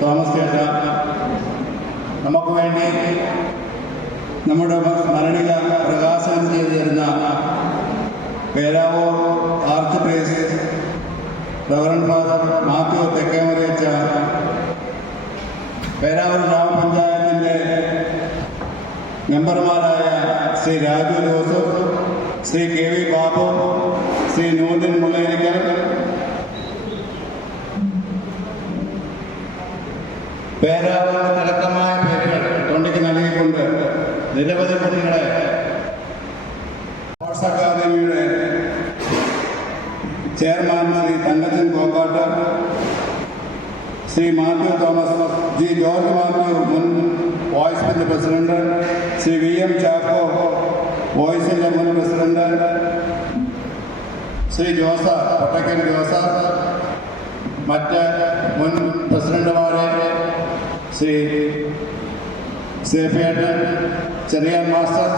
Thomas ചേട്ട നമുക്ക് വേണ്ടി നമ്മുടെ സ്മരണിക പ്രകാശനം ചെയ്തു തരുന്ന Peravoor arch priest reverend father Mathew തെക്കേമറിയച്ച, പേരാവൂർ ഗ്രാമപഞ്ചായത്തിൻ്റെ മെമ്പർമാരായ ശ്രീ രാജു ജോസഫ്, ശ്രീ കെ വി ബാബു, ശ്രീ നൂതൻ മുള്ളേരിക്കൽ, പേരാവൂരിന്റെ തിളക്കമായ പേരുകൾ തൊണ്ടിക്ക് നൽകിക്കൊണ്ട് നിരവധി കുട്ടികളെ സ്പോർട്സ് അക്കാദമിയുടെ ചെയർമാൻ ശ്രീ തങ്കച്ചൻ കോക്കാട്ട്, ശ്രീ മാത്യു തോമസ്, ജി ജോർജ് മാത്യു മുൻ വോയിസിൻ്റെ president, Shri V M Chacko വോയിസിൻ്റെ മുൻ പ്രസിഡന്റ്, ശ്രീ ജോസ പൊട്ടക്കൽ ജോസ, മറ്റ് മുൻ പ്രസിഡന്റുമാരെ ശ്രീ സേഫിയേട്ടൻ, ചെറിയാൻ മാസ്റ്റർ,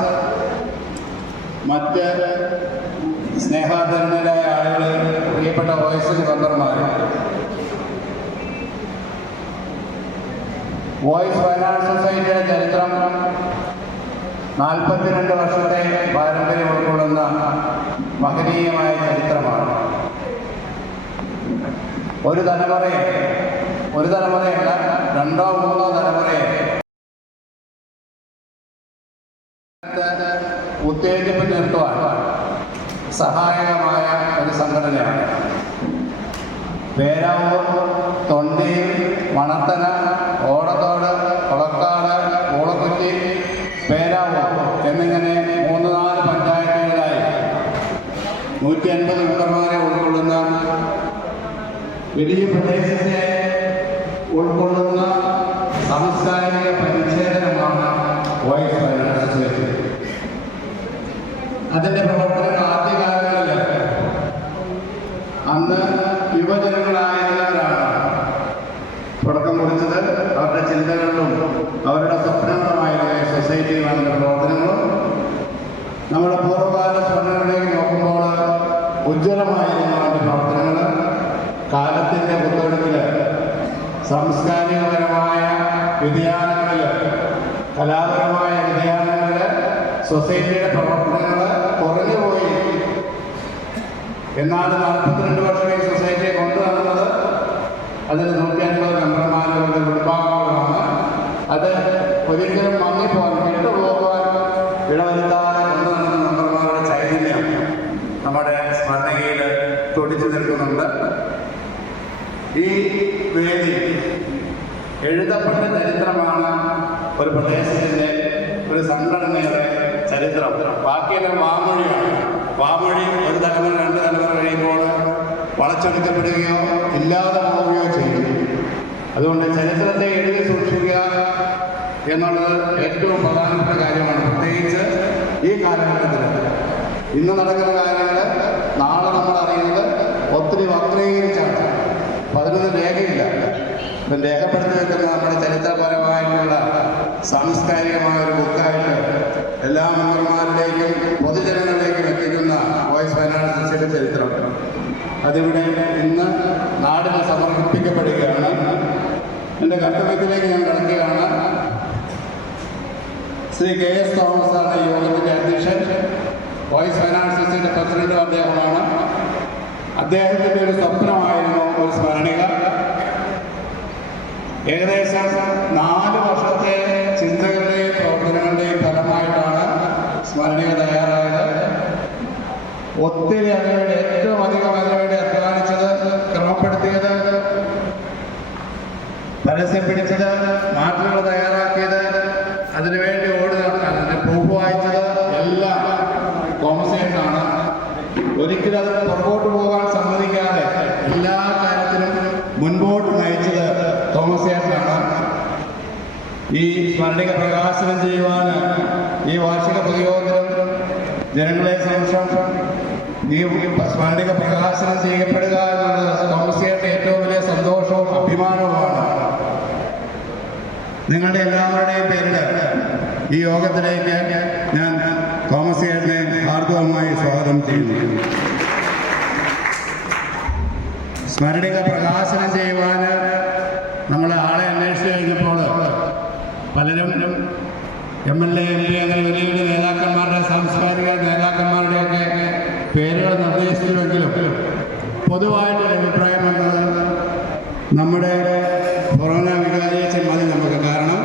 മറ്റ് സ്നേഹാധരനായ ആളുകൾ, പ്രിയപ്പെട്ട വോയിസിൻ്റെ മെമ്പർമാർ, വോയിസ് ഫൈനാൻസ് സൊസൈറ്റിയുടെ ചരിത്രം 42 വർഷത്തെ പാരമ്പര്യം ഉൾക്കൊള്ളുന്ന മഹനീയമായ ചരിത്രമാണ്. ഒരു തലമുറയല്ല, 2 or 3 തലമുറയെ ഉത്തേജിപ്പിച്ച് നിർത്തുവാൻ സഹായകമായ ഒരു സംഘടനയാണ്. പേരാവൂർ, തൊണ്ടിയിൽ, മണത്തന, ഓടത്തോട്, കൊളക്കാട്, പൂളക്കുറ്റി, പേരാവൂർ എന്നിങ്ങനെ 3-4 പഞ്ചായത്തുകളിലായി 150 മെമ്പർമാരെ ഉൾക്കൊള്ളുന്ന വലിയ പ്രദേശത്തെ ഉൾക്കൊള്ളുന്ന സാംസ്കാരിക പരിച്ഛേദനമാണ് വോയിസ് ഫൈനാൻസ് സൊസൈറ്റി. അതിൻ്റെ പ്രവർത്തനങ്ങൾ ആദ്യകാലങ്ങളിൽ അന്ന് യുവജനങ്ങളായിരുന്നവരാണ് തുടക്കം കുറിച്ചത്. അവരുടെ ചിന്തകളിലും അവരുടെ സ്വപ്നങ്ങളുമായിരുന്നു സൊസൈറ്റിയും അതിൻ്റെ പ്രവർത്തനങ്ങളും. നമ്മുടെ പൂർവ്വകാല സ്മരണകളിലേക്ക് നോക്കുമ്പോൾ ഉജ്ജ്വലമായിരുന്നു അവരുടെ പ്രവർത്തനങ്ങൾ. കാലത്തിൻ്റെ കുത്തൊഴുക്കിൽ സാംസ്കാരികപരമായ വ്യതിയാനങ്ങളിൽ, കലാപരമായ വ്യതിയാനങ്ങളിൽ സൊസൈറ്റിയുടെ പ്രവർത്തനങ്ങൾ കുറഞ്ഞുപോയി. എന്നാൽ 42 വർഷം ഈ സൊസൈറ്റിയെ കൊണ്ടുവന്നത് അതിൽ 150 മെമ്പർമാരുടെ കുടുംബാംഗങ്ങളുമാണ്. അത് ഒരിക്കലും മങ്ങിപ്പോകാൻ, വിട്ടുപോകാൻ ഇടവരുത്താതെ കൊണ്ടുവന്ന മെമ്പർമാരുടെ ചൈതന്യം നമ്മുടെ സ്മരണയിൽ തുടിച്ചു നിൽക്കുന്നുണ്ട്. ഈ വേദി എഴുതപ്പെട്ട ചരിത്രമാണ് ഒരു പ്രദേശത്തിൻ്റെ, ഒരു സംഘടനയുടെ ചരിത്രം. ബാക്കിയെല്ലാം വാമൊഴിയാണ്. വാമൊഴി ഒരു തലമുറ 2 തലമുറ കഴിയുമ്പോൾ വളച്ചൊടുക്കപ്പെടുകയോ ഇല്ലാതെ പോവുകയോ ചെയ്യും. അതുകൊണ്ട് ചരിത്രത്തെ എഴുതി സൂക്ഷിക്കുക എന്നുള്ളത് ഏറ്റവും പ്രധാനപ്പെട്ട കാര്യമാണ്. പ്രത്യേകിച്ച് ഈ കാലഘട്ടത്തിൽ ഇന്ന് നടക്കുന്ന കാര്യങ്ങൾ നാളെ നമ്മൾ അറിയുന്നത് ഒത്തിരി വക്രീകരിച്ചാണ്. അപ്പം അതിനൊന്നും രേഖയില്ല. ഇപ്പം രേഖപ്പെടുത്തി വെക്കുന്ന നമ്മുടെ ചരിത്രപരമായിട്ടുള്ള സാംസ്കാരികമായ ഒരു ബുക്കായിട്ട് എല്ലാ മെമ്പർമാരിലേക്കും പൊതുജനങ്ങളിലേക്കും എത്തിക്കുന്ന വോയിസ് ഫൈനാൻസ് സൊസൈറ്റി ചരിത്രം അതിവിടെ ഇന്ന് നാടിന് സമർപ്പിക്കപ്പെടുകയാണ്. എൻ്റെ കർത്തവ്യത്തിലേക്ക് ഞാൻ കടക്കുകയാണ്. ശ്രീ കെ എസ് തോമസ് ആണ് ഈ യോഗത്തിൻ്റെ അധ്യക്ഷൻ. വോയിസ് ഫൈനാൻസ് സൊസൈറ്റി പ്രസിഡന്റും അദ്ദേഹമാണ്. അദ്ദേഹത്തിൻ്റെ ഒരു സ്വപ്നമായിരുന്നു ഒരു സ്മരണിക. ഏകദേശം 4 വർഷത്തെ ചിന്തകളുടെയും പ്രവർത്തനങ്ങളുടെയും ഫലമായിട്ടാണ് സ്മരണിക തയ്യാറായത്. ഒത്തിരി അതിനുവേണ്ടി, ഏറ്റവും അധികം അതിനുവേണ്ടി അധ്വാനിച്ചത്, ക്രമപ്പെടുത്തിയത്, പരസ്യം പിടിച്ചത്, മാറ്റങ്ങൾ തയ്യാറാക്കിയത്, അതിനുവേണ്ടി അതിൻ്റെ പ്രൂഫ് വായിച്ചത് എല്ലാം തോമസ് ചേട്ടനാണ്. ഒരിക്കലും അത് പുറകോട്ട് പോകാൻ സമ്മതിക്കാതെ എല്ലാ കാര്യത്തിലും മുൻപോട്ട് നയിച്ചത് തോമസ് ചേട്ടനാണ്. ഈ സ്മരണിക പ്രകാശനം ചെയ്യുവാൻ, ഈ വാർഷിക പൊതുയോഗത്തിലും ജനങ്ങളെ സമക്ഷം ഈ സ്മരണിക പ്രകാശനം ചെയ്യപ്പെടുക എന്നുള്ളത് തോമസ് ചേട്ടൻ ഏറ്റവും വലിയ സന്തോഷവും അഭിമാനവുമാണ്. നിങ്ങളുടെ എല്ലാവരുടെയും പേരിൽ ഈ യോഗത്തിലേക്ക് ഞാൻ തോമസ് ചേട്ടനെ ഹാർദവമായി സ്വാഗതം ചെയ്യുന്നു. സ്മരണിക പ്രകാശനം ചെയ്യുവാൻ നമ്മളെ ആളെ MLA, MP അങ്ങനെ വലിയ വലിയ നേതാക്കന്മാരുടെ സാംസ്കാരിക നേതാക്കന്മാരുടെയൊക്കെ പേരുകൾ നിർദ്ദേശിച്ചുവെങ്കിലും പൊതുവായിട്ടൊരു അഭിപ്രായം വന്നത് നമ്മുടെ കൊറോണ വികാരിയച്ഛൻ മതി നമുക്ക്. കാരണം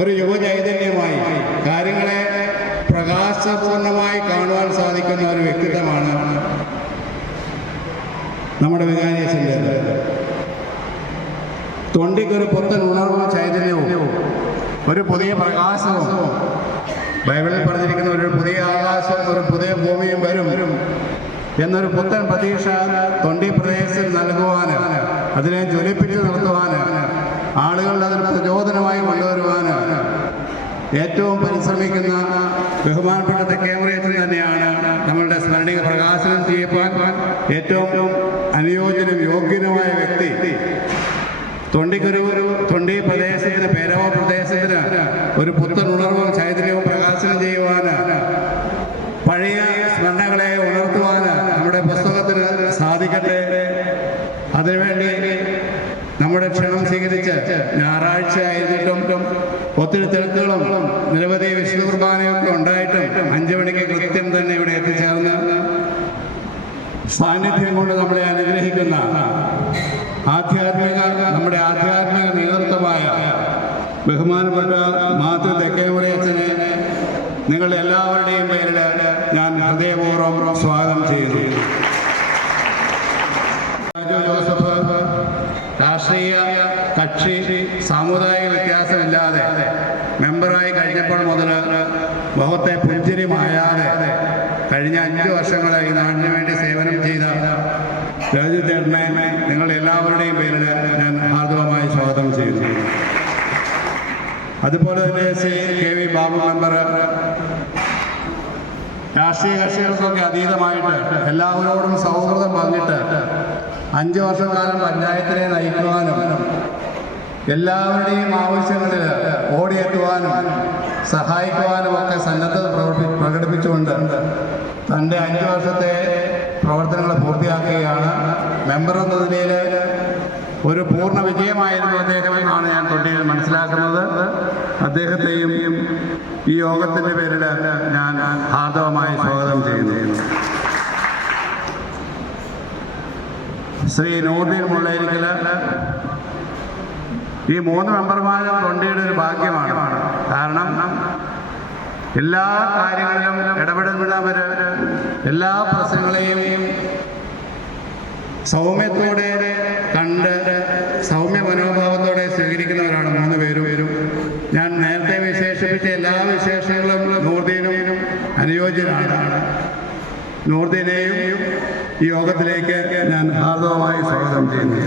ഒരു യുവചൈതന്യമായി കാര്യങ്ങളെ പ്രകാശപൂർണമായി കാണുവാൻ സാധിക്കുന്ന ഒരു വ്യക്തിത്വമാണ് നമ്മുടെ വികാരിയച്ഛൻ്റേത്. തൊണ്ടിക്കൊരു പുത്തൻ ഉണർവും ചൈതന്യവും ഒരു പുതിയ പ്രകാശവും ബൈബിളിൽ പറഞ്ഞിരിക്കുന്ന ഒരു പുതിയ ആകാശവും ഒരു പുതിയ ഭൂമിയും വരും എന്നൊരു പുത്തൻ പ്രതീക്ഷ തൊണ്ടി പ്രദേശത്തിൽ നൽകുവാൻ, അതിനെ ജ്വലിപ്പിച്ച് നിർത്തുവാൻ, ആളുകൾ അതിന് പ്രചോദനമായി കൊണ്ടുവരുവാൻ ഏറ്റവും പരിശ്രമിക്കുന്ന ബഹുമാനപ്പെട്ട തെക്കേമുറിയത്തിൽ തന്നെയാണ് നമ്മളുടെ സ്മരണിക പ്രകാശനം ചെയ്യപ്പാൻ ഏറ്റവും അനുയോജ്യനും യോഗ്യനുമായ വ്യക്തി. തൊണ്ടി പ്രദേശത്തിന്, പേരവ പ്രദേശത്തിന് ഒരു പുത്തൻ ഉണർവും ചൈതന്യവും പ്രകാശനം ചെയ്യുവാൻ, പഴയ സ്മരണകളെ ഉണർത്തുവാൻ നമ്മുടെ പുസ്തകത്തിന് സാധിക്കട്ടെ. അതിനുവേണ്ടി നമ്മുടെ ക്ഷണം സ്വീകരിച്ച് ഞായറാഴ്ച ആയിരുന്നിട്ടും ഒത്തിരി തിരക്കുകളും നിരവധി വിശുദ്ധ കുർബാനയൊക്കെ ഉണ്ടായിട്ടും 5 മണിക്ക് കൃത്യം തന്നെ ഇവിടെ എത്തിച്ചേർന്ന് സാന്നിധ്യം കൊണ്ട് നമ്മളെ അനുഗ്രഹിക്കുന്ന നമ്മുടെ ആധ്യാത്മിക നേതൃത്വമായ ബഹുമാനപ്പെട്ട മാത്യു തെക്കേമുറിയച്ഛനെ നിങ്ങളുടെ എല്ലാവരുടെയും പേരിൽ ഞാൻ ഹൃദയപൂർവ്വം സ്വാഗതം ചെയ്യുന്നു. ജോസഫ് രാഷ്ട്രീയ കക്ഷി സാമുദായിക വ്യത്യാസമില്ലാതെ മെമ്പറായി കഴിഞ്ഞപ്പോൾ മുതൽ മുഖത്തെ പുഞ്ചിരി മായാതെ കഴിഞ്ഞ 5 വർഷങ്ങൾ ഈ നാടിന് വേണ്ടി സേവനം ചെയ്ത രാജു ചേട്ടനെ നിങ്ങളുടെ എല്ലാവരുടെയും പേരിൽ ഞാൻ ഹാർദവമായി സ്വാഗതം ചെയ്യുന്നു. അതുപോലെ തന്നെ KV ബാബു മെമ്പർ രാഷ്ട്രീയ കക്ഷികൾക്കൊക്കെ അതീതമായിട്ട് എല്ലാവരോടും സൗഹൃദം പറഞ്ഞിട്ട് 5 വർഷക്കാലം പഞ്ചായത്തിനെ നയിക്കുവാനും എല്ലാവരുടെയും ആവശ്യങ്ങളിൽ ഓടിയെത്തുവാനും സഹായിക്കുവാനും ഒക്കെ സന്നദ്ധത പ്രകടിപ്പിച്ചുകൊണ്ട് തൻ്റെ 5 വർഷത്തെ പ്രവർത്തനങ്ങൾ പൂർത്തിയാക്കുകയാണ്. മെമ്പർ എന്ന നിലയിൽ ഒരു പൂർണ്ണ വിജയമായിരുന്നു അദ്ദേഹമെന്നാണ് ഞാൻ തൊണ്ടിയിൽ മനസ്സിലാക്കുന്നത്. അദ്ദേഹത്തെയും ഈ യോഗത്തിൻ്റെ പേരിൽ ഞാൻ ഹാർദവമായി സ്വാഗതം ചെയ്യുന്നു. ശ്രീ നൂർദീൻ മുള്ളേരിക്കൽ, ഈ 3 മെമ്പർമാരും തൊണ്ടിയുടെ ഒരു ഭാഗ്യമാണ്. കാരണം എല്ലാ കാര്യങ്ങളിലും ഇടപെടുന്നവർ, എല്ലാ പ്രശ്നങ്ങളെയും സൗമ്യത്തോടെ കണ്ട് സൗമ്യ മനോഭാവത്തോടെ സ്വീകരിക്കുന്നവരാണ് 3 പേരും. ഞാൻ നേരത്തെ വിശേഷിപ്പിച്ച എല്ലാ വിശേഷങ്ങളും നൂർദീനും അനുയോജ്യനാണ്. നൂർദീനെയും ഈ യോഗത്തിലേക്ക് ഞാൻ ഹാർദവമായി സ്വാഗതം ചെയ്യുന്നു.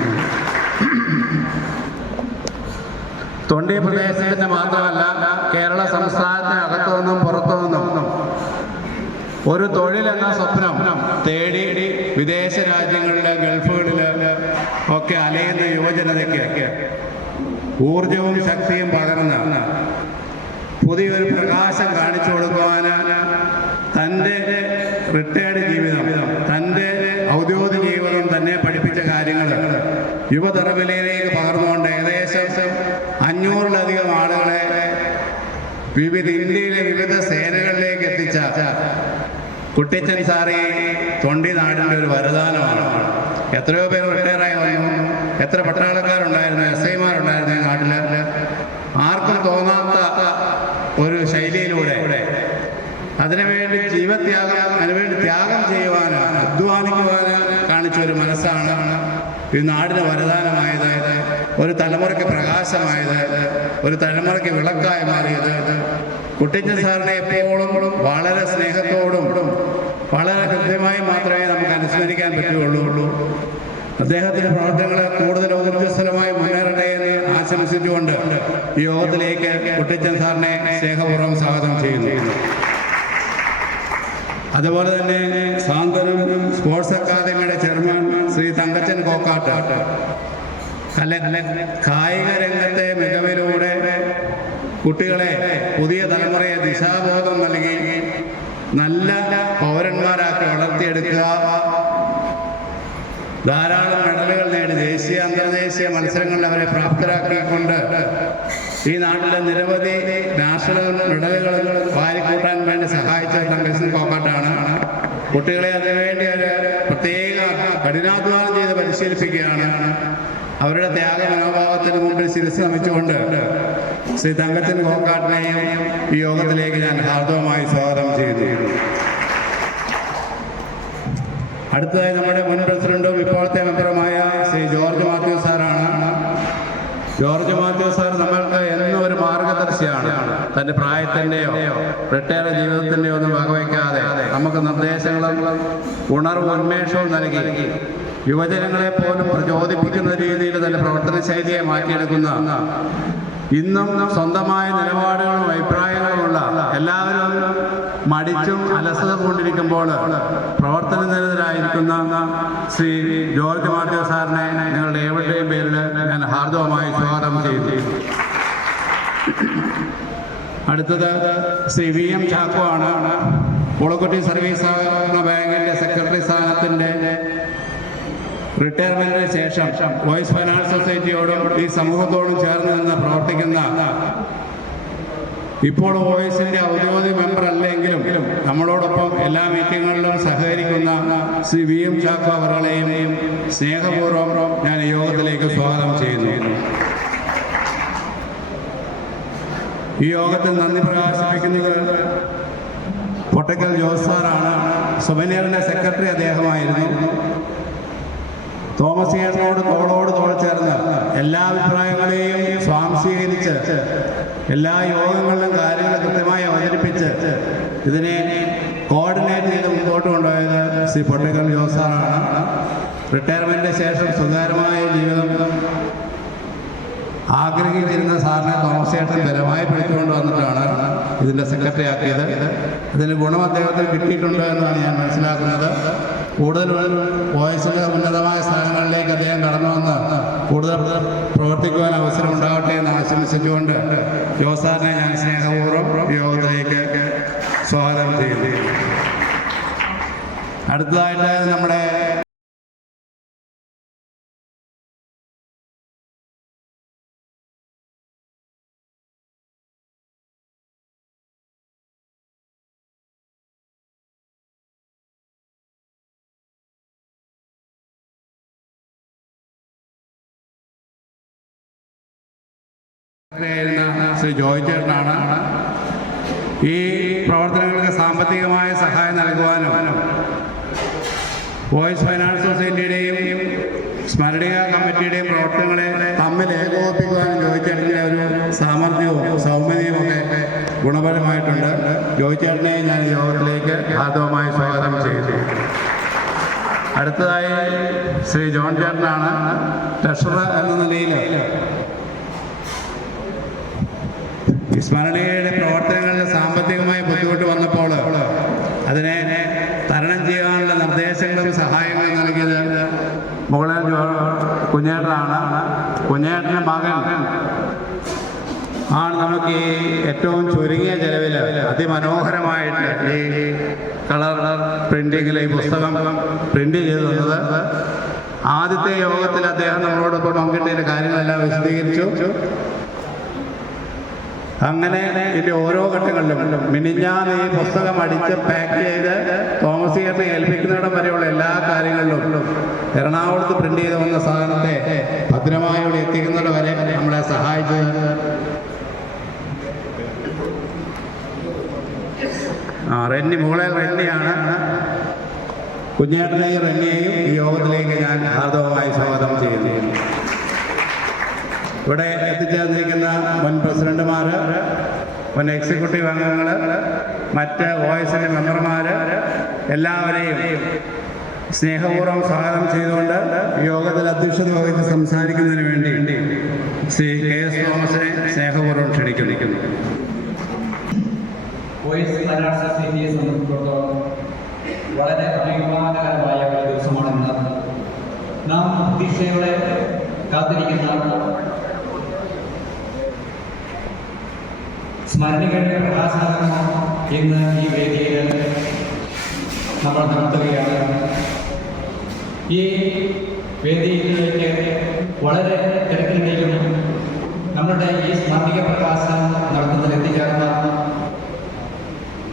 തൊണ്ടി പ്രദേശത്തിന് മാത്രമല്ല, കേരള സംസ്ഥാനത്തിനകത്തു നിന്നും പുറത്തു നിന്നും ഒരു തൊഴിലെന്ന സ്വപ്നം തേടി വിദേശ രാജ്യങ്ങളിലെ ഗൾഫുകളിൽ ഒക്കെ അലയുന്ന യുവജനതയ്ക്ക് ഊർജവും ശക്തിയും പകർന്ന് പുതിയൊരു പ്രകാശം കാണിച്ചു കൊടുക്കുവാൻ തൻ്റെ റിട്ടയർഡ് ജീവിതം, തൻ്റെ ഔദ്യോഗിക ജീവിതം തന്നെ പഠിപ്പിച്ച കാര്യങ്ങൾ യുവതലമുറയിലേക്ക് പകർന്നുകൊണ്ട് ഏകദേശം 500-ലധികം ആളുകളെ ഇന്ത്യയിലെ വിവിധ സേനകളിലേക്ക് എത്തിച്ച കുട്ടിച്ചൻ സാറി തൊണ്ടി നാടിൻ്റെ ഒരു വരദാനമാണ്. എത്രയോ പേർ റിട്ടയറായി വന്നു, എത്ര പട്ടാളക്കാരുണ്ടായിരുന്നു, SI-മാരുണ്ടായിരുന്നു ഈ നാട്ടിൽ. ആർക്കും തോന്നാത്ത ഒരു ശൈലിയിലൂടെ അതിനുവേണ്ടി അതിനുവേണ്ടി ത്യാഗം ചെയ്യുവാൻ, അധ്വാനിക്കുവാൻ കാണിച്ച ഒരു മനസ്സാണ് ഈ നാടിന് വരദാനമായത്, ഒരു തലമുറയ്ക്ക് പ്രകാശമായത്, ഒരു തലമുറയ്ക്ക് വിളക്കായി മാറിയത്. കുട്ടിച്ചൻ സാറിനെ എപ്പോഴും വളരെ സ്നേഹത്തോടും വളരെ കൃത്യമായി മാത്രമേ നമുക്ക് അനുസ്മരിക്കാൻ പറ്റുകയുള്ളൂ. അദ്ദേഹത്തിൻ്റെ പ്രവർത്തനങ്ങൾ കൂടുതൽ ഊർജ്ജസ്വലമായി മുന്നേറട്ടെ എന്ന് ആശംസിച്ചുകൊണ്ട് ഈ യോഗത്തിലേക്ക് കുട്ടിച്ചൻ സാറിനെ സ്നേഹപൂർവ്വം സ്വാഗതം ചെയ്യുന്നു. അതുപോലെ തന്നെ സാന്ത്വനം സ്പോർട്സ് അക്കാദമിയുടെ ചെയർമാൻ ശ്രീ തങ്കച്ചൻ കോക്കാട്ട് കായിക രംഗത്തെ മികവിലൂടെ കുട്ടികളെ, പുതിയ തലമുറയെ ദിശാബോധം നൽകി നല്ല പൗരന്മാരാക്കി വളർത്തിയെടുക്കുക, ധാരാളം മെഡലുകൾ നേടി ദേശീയ അന്തർദേശീയ മത്സരങ്ങളിൽ അവരെ പ്രാപ്തരാക്കിക്കൊണ്ട് ഈ നാട്ടിലെ നിരവധി നാഷണൽ മെഡലുകൾ വാരിക്കൂട്ടാൻ വേണ്ടി സഹായിച്ച തങ്കച്ചൻ കോക്കാട്ടാണ്. കുട്ടികളെ അതിനുവേണ്ടി ഒരു പ്രത്യേക കഠിനാധ്വാനം ചെയ്ത് പരിശീലിപ്പിക്കുകയാണ്. അവരുടെ ത്യാഗ മനോഭാവത്തിന് മുമ്പിൽ ശിരസ് നമിച്ചുകൊണ്ട് ശ്രീ തങ്കച്ചൻ കോക്കാട്ടിനെയും ഈ യോഗത്തിലേക്ക് ഞാൻ ഹാർദവമായി സ്വാഗതം ചെയ്യുന്നു. അടുത്തതായി നമ്മുടെ മുൻ പ്രസിഡന്റും ഇപ്പോഴത്തെ മെമ്പറുമായ ശ്രീ ജോർജ് മാത്യു സാറാണ്. ജോർജ് മാത്യു സാർ നമ്മൾക്ക് എന്നും ഒരു മാർഗദർശിയാണ്. തൻ്റെ പ്രായത്തിൻ്റെയോ റിട്ടയർ ജീവിതത്തിൻ്റെയോ ഒന്നും വകവയ്ക്കാതെ നമുക്ക് നിർദ്ദേശങ്ങളും ഉണർവും ഉന്മേഷവും നൽകി യുവജനങ്ങളെ പോലും പ്രചോദിപ്പിക്കുന്ന രീതിയിൽ തൻ്റെ പ്രവർത്തന ശൈലിയെ മാറ്റിയെടുക്കുന്ന, ഇന്നും സ്വന്തമായ നിലപാടുകളും അഭിപ്രായങ്ങളുമുള്ള, എല്ലാവരും മടിച്ചും അലസത കൊണ്ടിരിക്കുമ്പോൾ പ്രവർത്തന നിരതരായിരിക്കുന്ന ശ്രീ ജോർജ് മാത്യു സാറിനെ നിങ്ങളുടെ ഏവരുടെയും പേരിൽ ഞാൻ ഹാർദവമായി സ്വാഗതം ചെയ്യുന്നു. അടുത്തത് ശ്രീ VM ചാക്കോ ആണ്. മുളക്കുറ്റി സർവീസ് സഹകരണ ബാങ്കിൻ്റെ സെക്രട്ടറി സ്ഥാനത്തിൻ്റെ റിട്ടയർമെന്റിന് ശേഷം വോയിസ് ഫൈനാൻസ് സൊസൈറ്റിയോടും ഈ സമൂഹത്തോടും ചേർന്ന് നിന്ന് പ്രവർത്തിക്കുന്ന, ഇപ്പോൾ വോയിസിന്റെ ഔദ്യോഗിക മെമ്പർ അല്ലെങ്കിലും നമ്മളോടൊപ്പം എല്ലാ മീറ്റിങ്ങുകളിലും സഹകരിക്കുന്ന ശ്രീ VM ചാക്കോ അവരുടെയും സ്നേഹപൂർവ്വം ഞാൻ യോഗത്തിലേക്ക് സ്വാഗതം ചെയ്യുന്നു. ഈ യോഗത്തിൽ നന്ദി പ്രകാശിപ്പിക്കുന്നത് പൊട്ടക്കൽ ജോസ് സാറാണ്. സുബനീറിന്റെ സെക്രട്ടറി അദ്ദേഹമായിരുന്നു. തോമസ് ചേട്ടനോട് തോളോട് തോൾ ചേർന്ന് എല്ലാ അഭിപ്രായങ്ങളെയും സ്വാംശീകരിച്ച് എല്ലാ യോഗങ്ങളിലും കാര്യങ്ങൾ കൃത്യമായി അവതരിപ്പിച്ച് ഇതിനെ കോർഡിനേറ്റ് ചെയ്ത് മുമ്പോട്ട് കൊണ്ടുപോയത് ശ്രീ പൊട്ടക്കൽ ജോസാറാണ്. റിട്ടയർമെന്റിന് ശേഷം സുതാര്യമായ ജീവിതം ആഗ്രഹിച്ചിരുന്ന സാറിനെ തോമസ് ചേട്ടൻ ബലമായി പിടിച്ചുകൊണ്ട് വന്നിട്ടാണ് ഇതിൻ്റെ സെക്രട്ടറി ആക്കിയത്. ഇതിന് ഗുണം അദ്ദേഹത്തിന് കിട്ടിയിട്ടുണ്ട് എന്നാണ് ഞാൻ മനസ്സിലാക്കുന്നത്. കൂടുതൽ വോയിസിൻ്റെ ഉന്നതമായ സ്ഥാനങ്ങളിലേക്ക് അദ്ദേഹം കടന്നു വന്ന് കൂടുതൽ പ്രവർത്തിക്കുവാൻ അവസരം ഉണ്ടാവട്ടെ എന്ന് ആശംസിച്ചുകൊണ്ട് ജോസാറിനെ ഞാൻ സ്നേഹപൂർവ്വം യോഗത്തിലേക്ക് സ്വാഗതം ചെയ്യുന്നു. അടുത്തതായിട്ട് നമ്മുടെ ശ്രീ ജോയ് ചേട്ടനാണ്. ഈ പ്രവർത്തനങ്ങൾക്ക് സാമ്പത്തികമായ സഹായം നൽകുവാനും വോയിസ് ഫൈനാൻസ് സൊസൈറ്റിയുടെയും സ്മരണിക കമ്മിറ്റിയുടെയും പ്രവർത്തനങ്ങളെ തമ്മിൽ ഏകോപിപ്പിക്കുവാനും ജോയ് ചേട്ടൻ്റെ ഒരു സാമർഥ്യവും സൗമ്യതയും ഒക്കെ ഗുണപരമായിട്ടുണ്ട്. ജോയ് ചേട്ടനെ ഞാൻ യോഗത്തിലേക്ക് ഹാർദവമായി സ്വാഗതം ചെയ്തു. അടുത്തതായി ശ്രീ ജോൺ ചേട്ടനാണ്. ട്രഷറർ എന്ന നിലയിൽ സ്മരണയുടെ പ്രവർത്തനങ്ങളിൽ സാമ്പത്തികമായ ബുദ്ധിമുട്ട് വന്നപ്പോൾ അതിനെ തരണം ചെയ്യാനുള്ള നിർദ്ദേശങ്ങളും സഹായങ്ങളും നൽകിയത് മുകളൻ കുഞ്ഞേട്ടനാണ്. കുഞ്ഞേട്ടൻ്റെ മകൻ ആണ് നമുക്ക് ഈ ഏറ്റവും ചുരുങ്ങിയ ചെലവിൽ അതിമനോഹരമായിട്ട് ഈ കളർ പ്രിന്റിങ്ങിൽ ഈ പുസ്തകം പ്രിന്റ് ചെയ്തു തന്നത്. ആദ്യത്തെ യോഗത്തിൽ അദ്ദേഹം നമ്മളോടൊപ്പം പങ്കിട്ട കാര്യങ്ങളെല്ലാം വിശദീകരിച്ചു. അങ്ങനെ ഇതിൻ്റെ ഓരോ ഘട്ടങ്ങളിലും മിനിഞ്ഞാന്ന് ഈ പുസ്തകം അടിച്ച് പാക്ക് ചെയ്ത് തോമസ് ചേട്ടനെ ഏൽപ്പിക്കുന്നിടം വരെയുള്ള എല്ലാ കാര്യങ്ങളിലും എറണാകുളത്ത് പ്രിന്റ് ചെയ്ത് വന്ന സാധനത്തെ ഭദ്രമായി ഇവിടെ എത്തിക്കുന്നത് വരെ നമ്മളെ സഹായിച്ചത് മുകളെ റെന്നിയാണ്. കുഞ്ഞേട്ടനെയും റെന്നിയെയും ഈ യോഗത്തിലേക്ക് ഞാൻ ഹാർദവമായി സ്വാഗതം ചെയ്യുന്നു. ഇവിടെ എത്തിച്ചേർന്നിരിക്കുന്ന മുൻ പ്രസിഡന്റുമാർ, മുൻ എക്സിക്യൂട്ടീവ് അംഗങ്ങൾ, മറ്റ് വോയിസിൻ്റെ മെമ്പർമാർ എല്ലാവരെയും സ്നേഹപൂർവ്വം സ്വാഗതം ചെയ്തുകൊണ്ട് യോഗത്തിൽ അധ്യക്ഷത വഹിച്ച് സംസാരിക്കുന്നതിന് വേണ്ടി ശ്രീ KS തോമസിനെ സ്നേഹപൂർവ്വം ക്ഷണിക്കുന്നു. വോയിസ് ഫൈനാൻസ് സൊസൈറ്റിയെ സംബന്ധിച്ചിടത്തോളം വളരെ അഭിമാനകരമായ ഒരു ദിവസമാണെന്ന് നാം പ്രതീക്ഷയോടെ കാത്തിരിക്കുന്ന സ്മരണികരുടെ പ്രകാശനം ഇന്ന് ഈ വേദിയിൽ നമ്മൾ നടത്തുകയാണ്. ഈ വേദിയിലേക്ക് വളരെ തിരക്കിനിടയിലും നമ്മളുടെ ഈ സ്മരണിക പ്രകാശനം നടത്തുന്നതിൽ എത്തിച്ചേർന്ന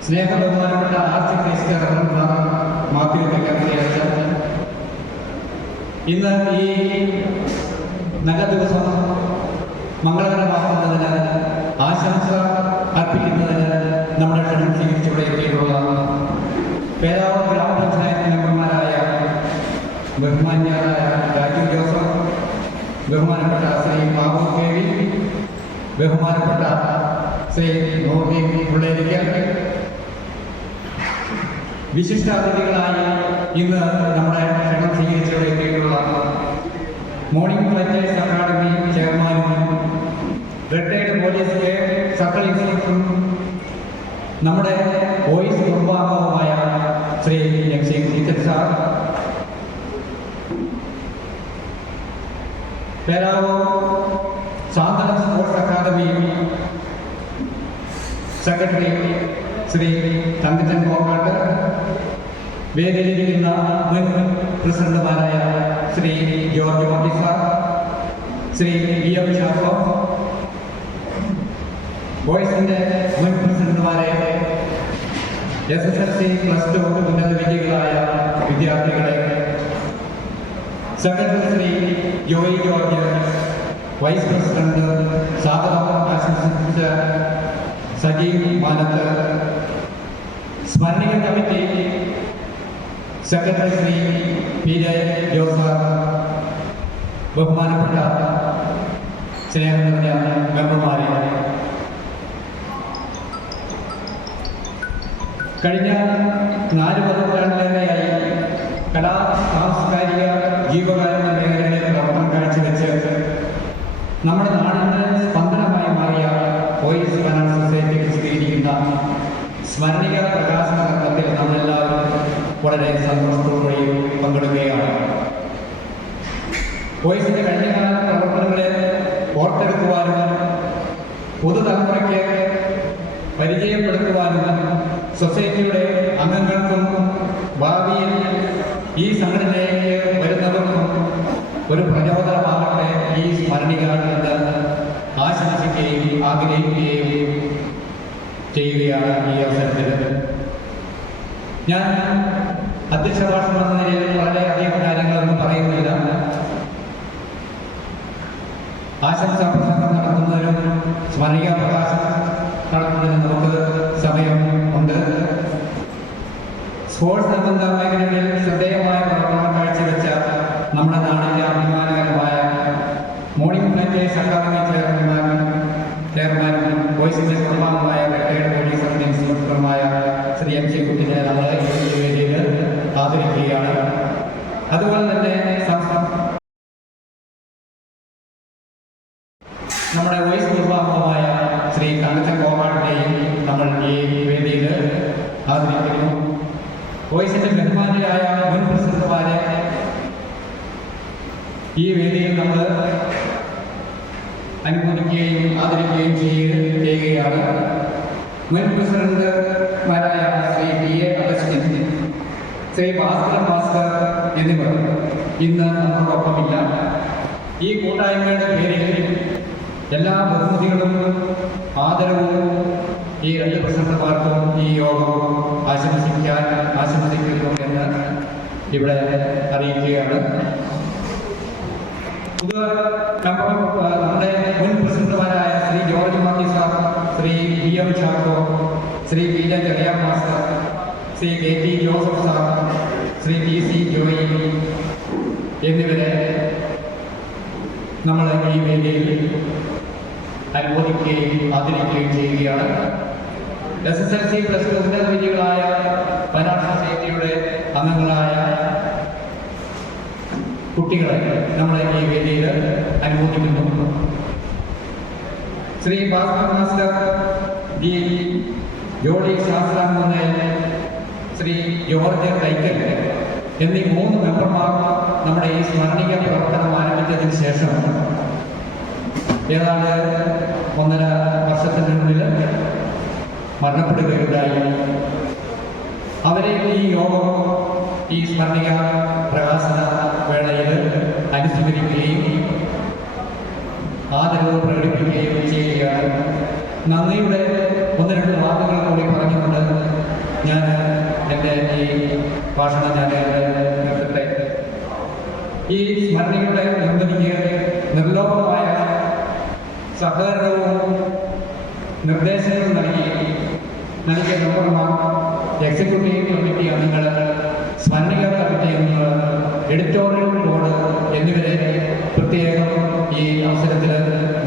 സ്നേഹ ബഹുമാനപ്പെട്ട arch priest reverend father Mathew തെക്കമ്പലി ഇന്ന് ഈ നല്ല ദിവസം മംഗളകരമാക്കുന്നതിന് ആശംസ അർപ്പിക്കുന്നതിന് നമ്മുടെ ക്ഷണം സ്വീകരിച്ചുകൂടെ എത്തിയിട്ടുള്ള പേരാവൂർ ഗ്രാമപഞ്ചായത്ത് മെമ്പർമാരായ ബഹുമാന്യരായ രാജു ജോസഫ്, ബഹുമാനപ്പെട്ട ശ്രീ ബാബു കെ വി, ബഹുമാനപ്പെട്ട ശ്രീ നോബി പുള്ളേരിക്കൽ, വിശിഷ്ടാതിഥികളായി ഇന്ന് നമ്മുടെ ക്ഷണം സ്വീകരിച്ചുകൂടെ എത്തിയിട്ടുള്ള മോർണിംഗ് ഫ്ലൈറ്റേഴ്സ് അക്കാദമി ചെയർമാനും റിട്ടയർഡ് പോലീസ് സർക്കിൾ ഇൻസ്പെക്ടറും നമ്മുടെ വോയിസ് കുടുംബാംഗവുമായ Shri M C Kuttikkal sir, Peravoor Santhwanam sports academy secretary Shri Thankachan Kokkat, വേദിയിലിരിക്കുന്ന മുൻ പ്രസിഡന്റുമാരായ Shri George Motty sir, Shri V M ഷാഫോ, വോയിസിന്റെ മുൻ പ്രസിഡന്റുമാരെ, SSLC +2 ഉന്നത വിജയികളായ വിദ്യാർത്ഥികളെ, secretary Shri Joy George, vice president സ്വാഗതം ആശംസിച്ച സജീവ് മാനത്ത്, സ്മരണിക committee secretary Shri P J Joseph, ബഹുമാനപ്പെട്ട സ്നേഹം നിറഞ്ഞ മെമ്പർമാരെ, കഴിഞ്ഞ 4 പതിറ്റാണ്ടിലേറെയായി കലാ സാംസ്കാരിക ജീവകാരുണ്യ മേഖലകളിൽ പ്രവർത്തനം കാഴ്ചവെച്ച് നമ്മുടെ നാടിൻ്റെ സ്പന്ദനമായി മാറിയ വോയിസ് ഫൈനാൻസ് സൊസൈറ്റി പ്രസിദ്ധീകരിക്കുന്ന സ്മരണിക പ്രകാശന കർമ്മത്തിൽ നമ്മളെല്ലാവരും വളരെ സന്തോഷത്തോടെ പങ്കെടുക്കുകയാണ്. വോയിസിന്റെ കഴിഞ്ഞകാല പ്രവർത്തനങ്ങളെ ഓർത്തെടുക്കുവാനും പുതുതലമുറയ്ക്ക് പരിചയപ്പെടുത്തുവാനും സൊസൈറ്റിയുടെ അംഗങ്ങൾക്കും ഭാവിയിൽ ഈ സംഘടനയിലേക്ക് വരുന്നവർക്കും ഒരു പ്രചോദനമാകട്ടെ ഈ സ്മരണിക എന്ന് ആശംസിക്കുകയും ആഗ്രഹിക്കുകയും ചെയ്യുകയാണ് ഈ അവസരത്തിൽ. ഞാൻ അധ്യക്ഷ ഭാഷണം എന്ന നിലയിൽ വളരെയധികം കാര്യങ്ങളൊന്നും പറയുന്നില്ല. ആശംസാ പ്രസംഗം നടത്തുന്നതിനും സ്മരണിക പ്രകാശനം നടത്തുന്നതിനും നമുക്ക് സമയം ഉണ്ട്. സ്പോർട്സ് സംബന്ധ മേഖലകളിൽ ശ്രദ്ധേയമായ പ്രവർത്തനം കാഴ്ചവെച്ച നമ്മുടെ നാടിൻ്റെ അഭിമാനകരമായ മോർണിംഗ് ഫ്ലൈറ്റേഴ്സ് അക്കാദമി ചെയർമാനും വോയിസിന്റെ കുടുംബാംഗമായ റിട്ടയർഡ് പോലീസ് സർക്കിൾ ഇൻസ്പെക്ടറുമായ ശ്രീ എം സി കുട്ടിനെ നമ്മൾ ഈ വേദിയിൽ ആദരിക്കുകയാണ്. അതുപോലെ തന്നെ നമ്മുടെ വോയിസ് കുടുംബാംഗമായ ശ്രീ തങ്കച്ചൻ കോമാട്ടിനെയും നമ്മൾ ഈ വേദിയിൽ ആദരിക്കുന്നു. വോയിസിന്റെ ബഹുമാന്യരായ മുൻ പ്രസിഡന്റുമാരെ ഈ വേദിയിൽ നമ്മൾ അനുമോദിക്കുകയും ആദരിക്കുകയും ചെയ്യുകയാണ്. മുൻ പ്രസിഡന്റുമാരായ ശ്രീ പി എ അഗസ്റ്റിൻ, ശ്രീ ഭാസ്കർ എന്നിവർ ഇന്ന് നമ്മോടൊപ്പമില്ല. ഈ കൂട്ടായ്മയുടെ പേരിൽ എല്ലാ ബഹുമതികളും ആദരവും ഈ 2 പ്രസിഡന്റുമാർക്കും ഈ യോഗം ആശംസിക്കുന്നു എന്ന് ഇവിടെ അറിയിക്കുകയാണ്. നമ്മുടെ മുൻ പ്രസിഡന്റുമാരായ Shri George Motty sir, Shri V M ഷാഫോ, ശ്രീ പി ജെ ചെറിയ master, Shri K T Joseph sir, Shri T C Joy എന്നിവരെ നമ്മൾ ഈ വേദിയിൽ അനുമോദിക്കുകയും ആദരിക്കുകയും ചെയ്യുകയാണ്. SSLC +2 ഉന്നത വിജയികളായ ഫൈനാൻസ് സൊസൈറ്റിയുടെ അംഗങ്ങളായ കുട്ടികളെ നമ്മൾ ഈ വേദിയിൽ അനുമോദിക്കുന്നു. ശ്രീ ഭാസ്കർ മാസ്റ്റർ, ജി ജോളി ശാസ്ത്രാംഗങ്ങൾ, ശ്രീ ജോർജ് കൈക്കൽ എന്നീ 3 മെമ്പർമാർ നമ്മുടെ ഈ സ്മരണിക പ്രവർത്തനം ആരംഭിച്ചതിന് ശേഷം ഏതാണ്ട് 1.5 വർഷത്തിനുള്ളിൽ മരണപ്പെടുകയുണ്ടായി. അവരെ ഈ യോഗം ഈ സ്മരണിക പ്രകാശന വേളയിൽ അനുസ്മരിക്കുകയും ആദരവ് പ്രകടിപ്പിക്കുകയും ചെയ്യുകയാണ്. നന്ദിയുടെ ഒന്ന് രണ്ട് വാക്കുകൾ കൂടി പറഞ്ഞുകൊണ്ട് ഞാൻ എൻ്റെ ഈ ഭാഷണം ഞാൻ നിർത്തട്ടെ. ഈ സ്മരണികളുടെ നിർമ്മിതിക്ക് നിർലോഭമായ സഹകരണവും നിർദ്ദേശങ്ങളും നൽകിയ മെമ്പർമാർ, എക്സിക്യൂട്ടീവ് കമ്മിറ്റി അംഗങ്ങൾ, സ്മരണിക കമ്മിറ്റി അംഗങ്ങൾ, എഡിറ്റോറിയൽ ബോർഡ് എന്നിവരെ പ്രത്യേകം ഈ അവസരത്തിൽ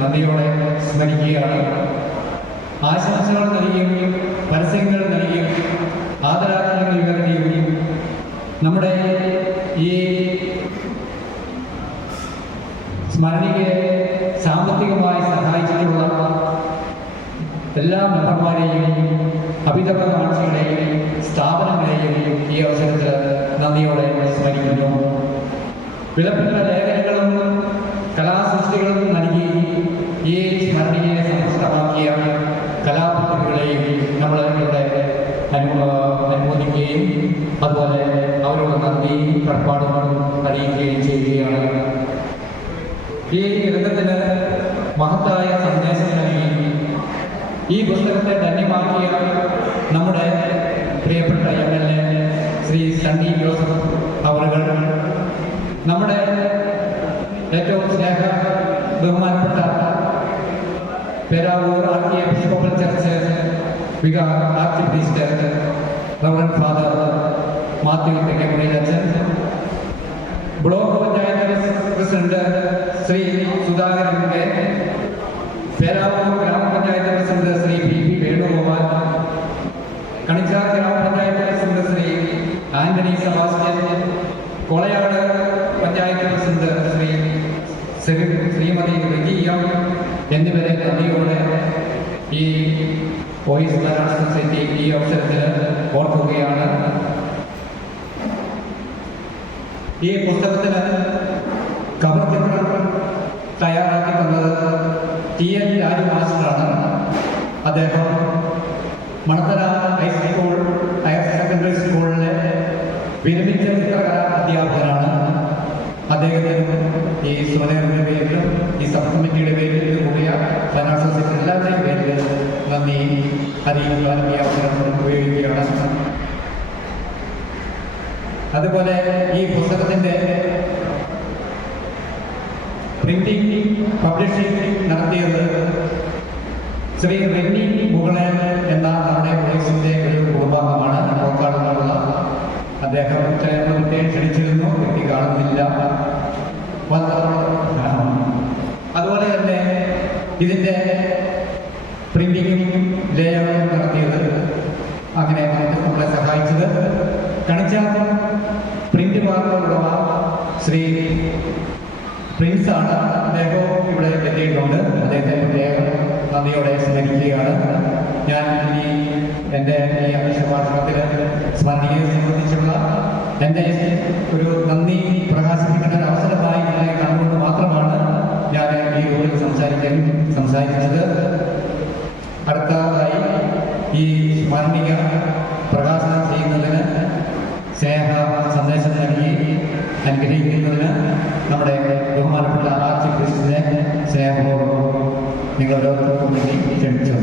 നന്ദിയോടെ സ്മരിക്കുകയാണ്. ആശംസകൾ നൽകിയും പരസ്യങ്ങൾ നൽകിയും ആദരാഞ്ജലികൾ ഉയർത്തിയും നമ്മുടെ ഈ സ്മരണികയെ സാമ്പത്തികമായി സഹായിച്ചിട്ടുള്ള എല്ലാ മെമ്പർമാരെയും അഭിതവകാംക്ഷികളെയും സ്ഥാപനങ്ങളെയും ഈ അവസരത്തിൽ നന്ദിയോടെ സ്മരിക്കുന്നു. വിലപ്പെട്ട ലേഖനങ്ങളും കലാസൃഷ്ടികളും നൽകി ഈ സ്മരണികയെ സമ്പുഷ്ടമാക്കിയ കലാപ്രതിഭകളെയും നമ്മൾ ഇവിടെ അനുമോദിക്കുകയും അതുപോലെ അവരോട് നന്ദി കടപ്പാടുകളും അറിയിക്കുകയും ചെയ്യുകയാണ്. ഈ ഗ്രന്ഥത്തിന് മഹത്തായ സന്ദേശം നൽകി ഈ പുസ്തകത്തെ ധന്യമാക്കിയ നമ്മുടെ പ്രിയപ്പെട്ട MLA ശ്രീ സണ്ണി ജോസഫ് അവറുകൾ, നമ്മുടെ ഏറ്റവും സ്നേഹ ബഹുമാനപ്പെട്ട Peravoor archiepiscopal church vicar arch priest reverend father Mathew തെക്കേമുറിയിലച്ചൻ, block panchayat president Shri Sudhakaran K, Peravoor ഗ്രാമപഞ്ചായത്ത് പ്രസിഡന്റ് ശ്രീ PP വേണുഗോപാൽ, കണിച്ചാർ ഗ്രാമപഞ്ചായത്ത് പ്രസിഡന്റ് ശ്രീ ആന്റണി സെബാസ്റ്റ്യൻ, കൊളയാട് പഞ്ചായത്ത് പ്രസിഡന്റ് ശ്രീമതി റിജിയ എന്നിവരെ നന്ദിയോടെ ഈ വോയിസ് മലയാള സൊസൈറ്റി ഈ അവസരത്തിൽ ഓർക്കുകയാണ്. ഈ പുസ്തകത്തിന് കവർ ചിത്രം തയ്യാറാക്കി തന്നത് TN രാജു മാസ്റ്ററാണ്. അദ്ദേഹം മണത്തല ഹൈസ്കൂൾ ഹയർ സെക്കൻഡറി സ്കൂളിലെ വിരമിച്ച ചിത്രകലാ അധ്യാപകനാണ്. അദ്ദേഹത്തിന് ഈ സുവനേറിന്റെ പേരിലും ഈ സബ് കമ്മിറ്റിയുടെ പേരിലും കൂടിയ ഫൈനാൻസ് സൊസൈറ്റി എല്ലാവരുടെയും പേരിൽ നന്ദി അറിയിക്കുവാൻ ഈ അവസരം ഉപയോഗിക്കുകയാണ്. അതുപോലെ ഈ പുസ്തകത്തിൻ്റെ പ്രിന്റിംഗ് പബ്ലിഷിംഗ് നടത്തിയത് ശ്രീ റെന്നി മുകളൻ എന്ന നമ്മുടെ പോലീസിന്റെ ഒരു കുടുംബാംഗമാണ്. പോക്കാടുള്ള അദ്ദേഹത്തെ ക്ഷണിച്ചിരുന്നു, വ്യക്തി കാണുന്നില്ല. അതുപോലെ തന്നെ ഇതിൻ്റെ പ്രിന്റിങ്ങും ലേഔട്ടും നടത്തിയത്, അങ്ങനെ നമ്മളെ സഹായിച്ചത് കണിച്ചാർ പ്രിന്റ് വാർത്തകളുള്ള ശ്രീ പ്രിൻസാണ്. അദ്ദേഹവും ഇവിടെ എത്തിയിട്ടുണ്ട്. അദ്ദേഹത്തെ പ്രത്യേകം നന്ദിയോടെ സ്മരിക്കുകയാണ്. ഞാൻ ഇനി എൻ്റെ ഈ അഭിഷേകാർഷണത്തിൽ സ്മരണികയെ സംബന്ധിച്ചുള്ള എൻ്റെ ഒരു നന്ദി പ്രകാശിപ്പിക്കുന്ന ഒരു അവസരമായി ഇതിനെ കണ്ടുകൊണ്ട് മാത്രമാണ് ഞാൻ ഈ യോഗയിൽ സംസാരിച്ചത്. അടുത്തതായി ഈ സ്മരണിക പ്രകാശനം ചെയ്യുന്നതിന് സ്നേഹ സന്ദേശം നൽകി അനുഗ്രഹിക്കുന്നതിന് നമ്മുടെ ബഹുമാനപ്പെട്ട ആർച്ച് പ്രീസ്റ്റിനെ സ്നേഹപൂർവ്വം നിങ്ങളുടെ വേണ്ടി ക്ഷണിച്ചു.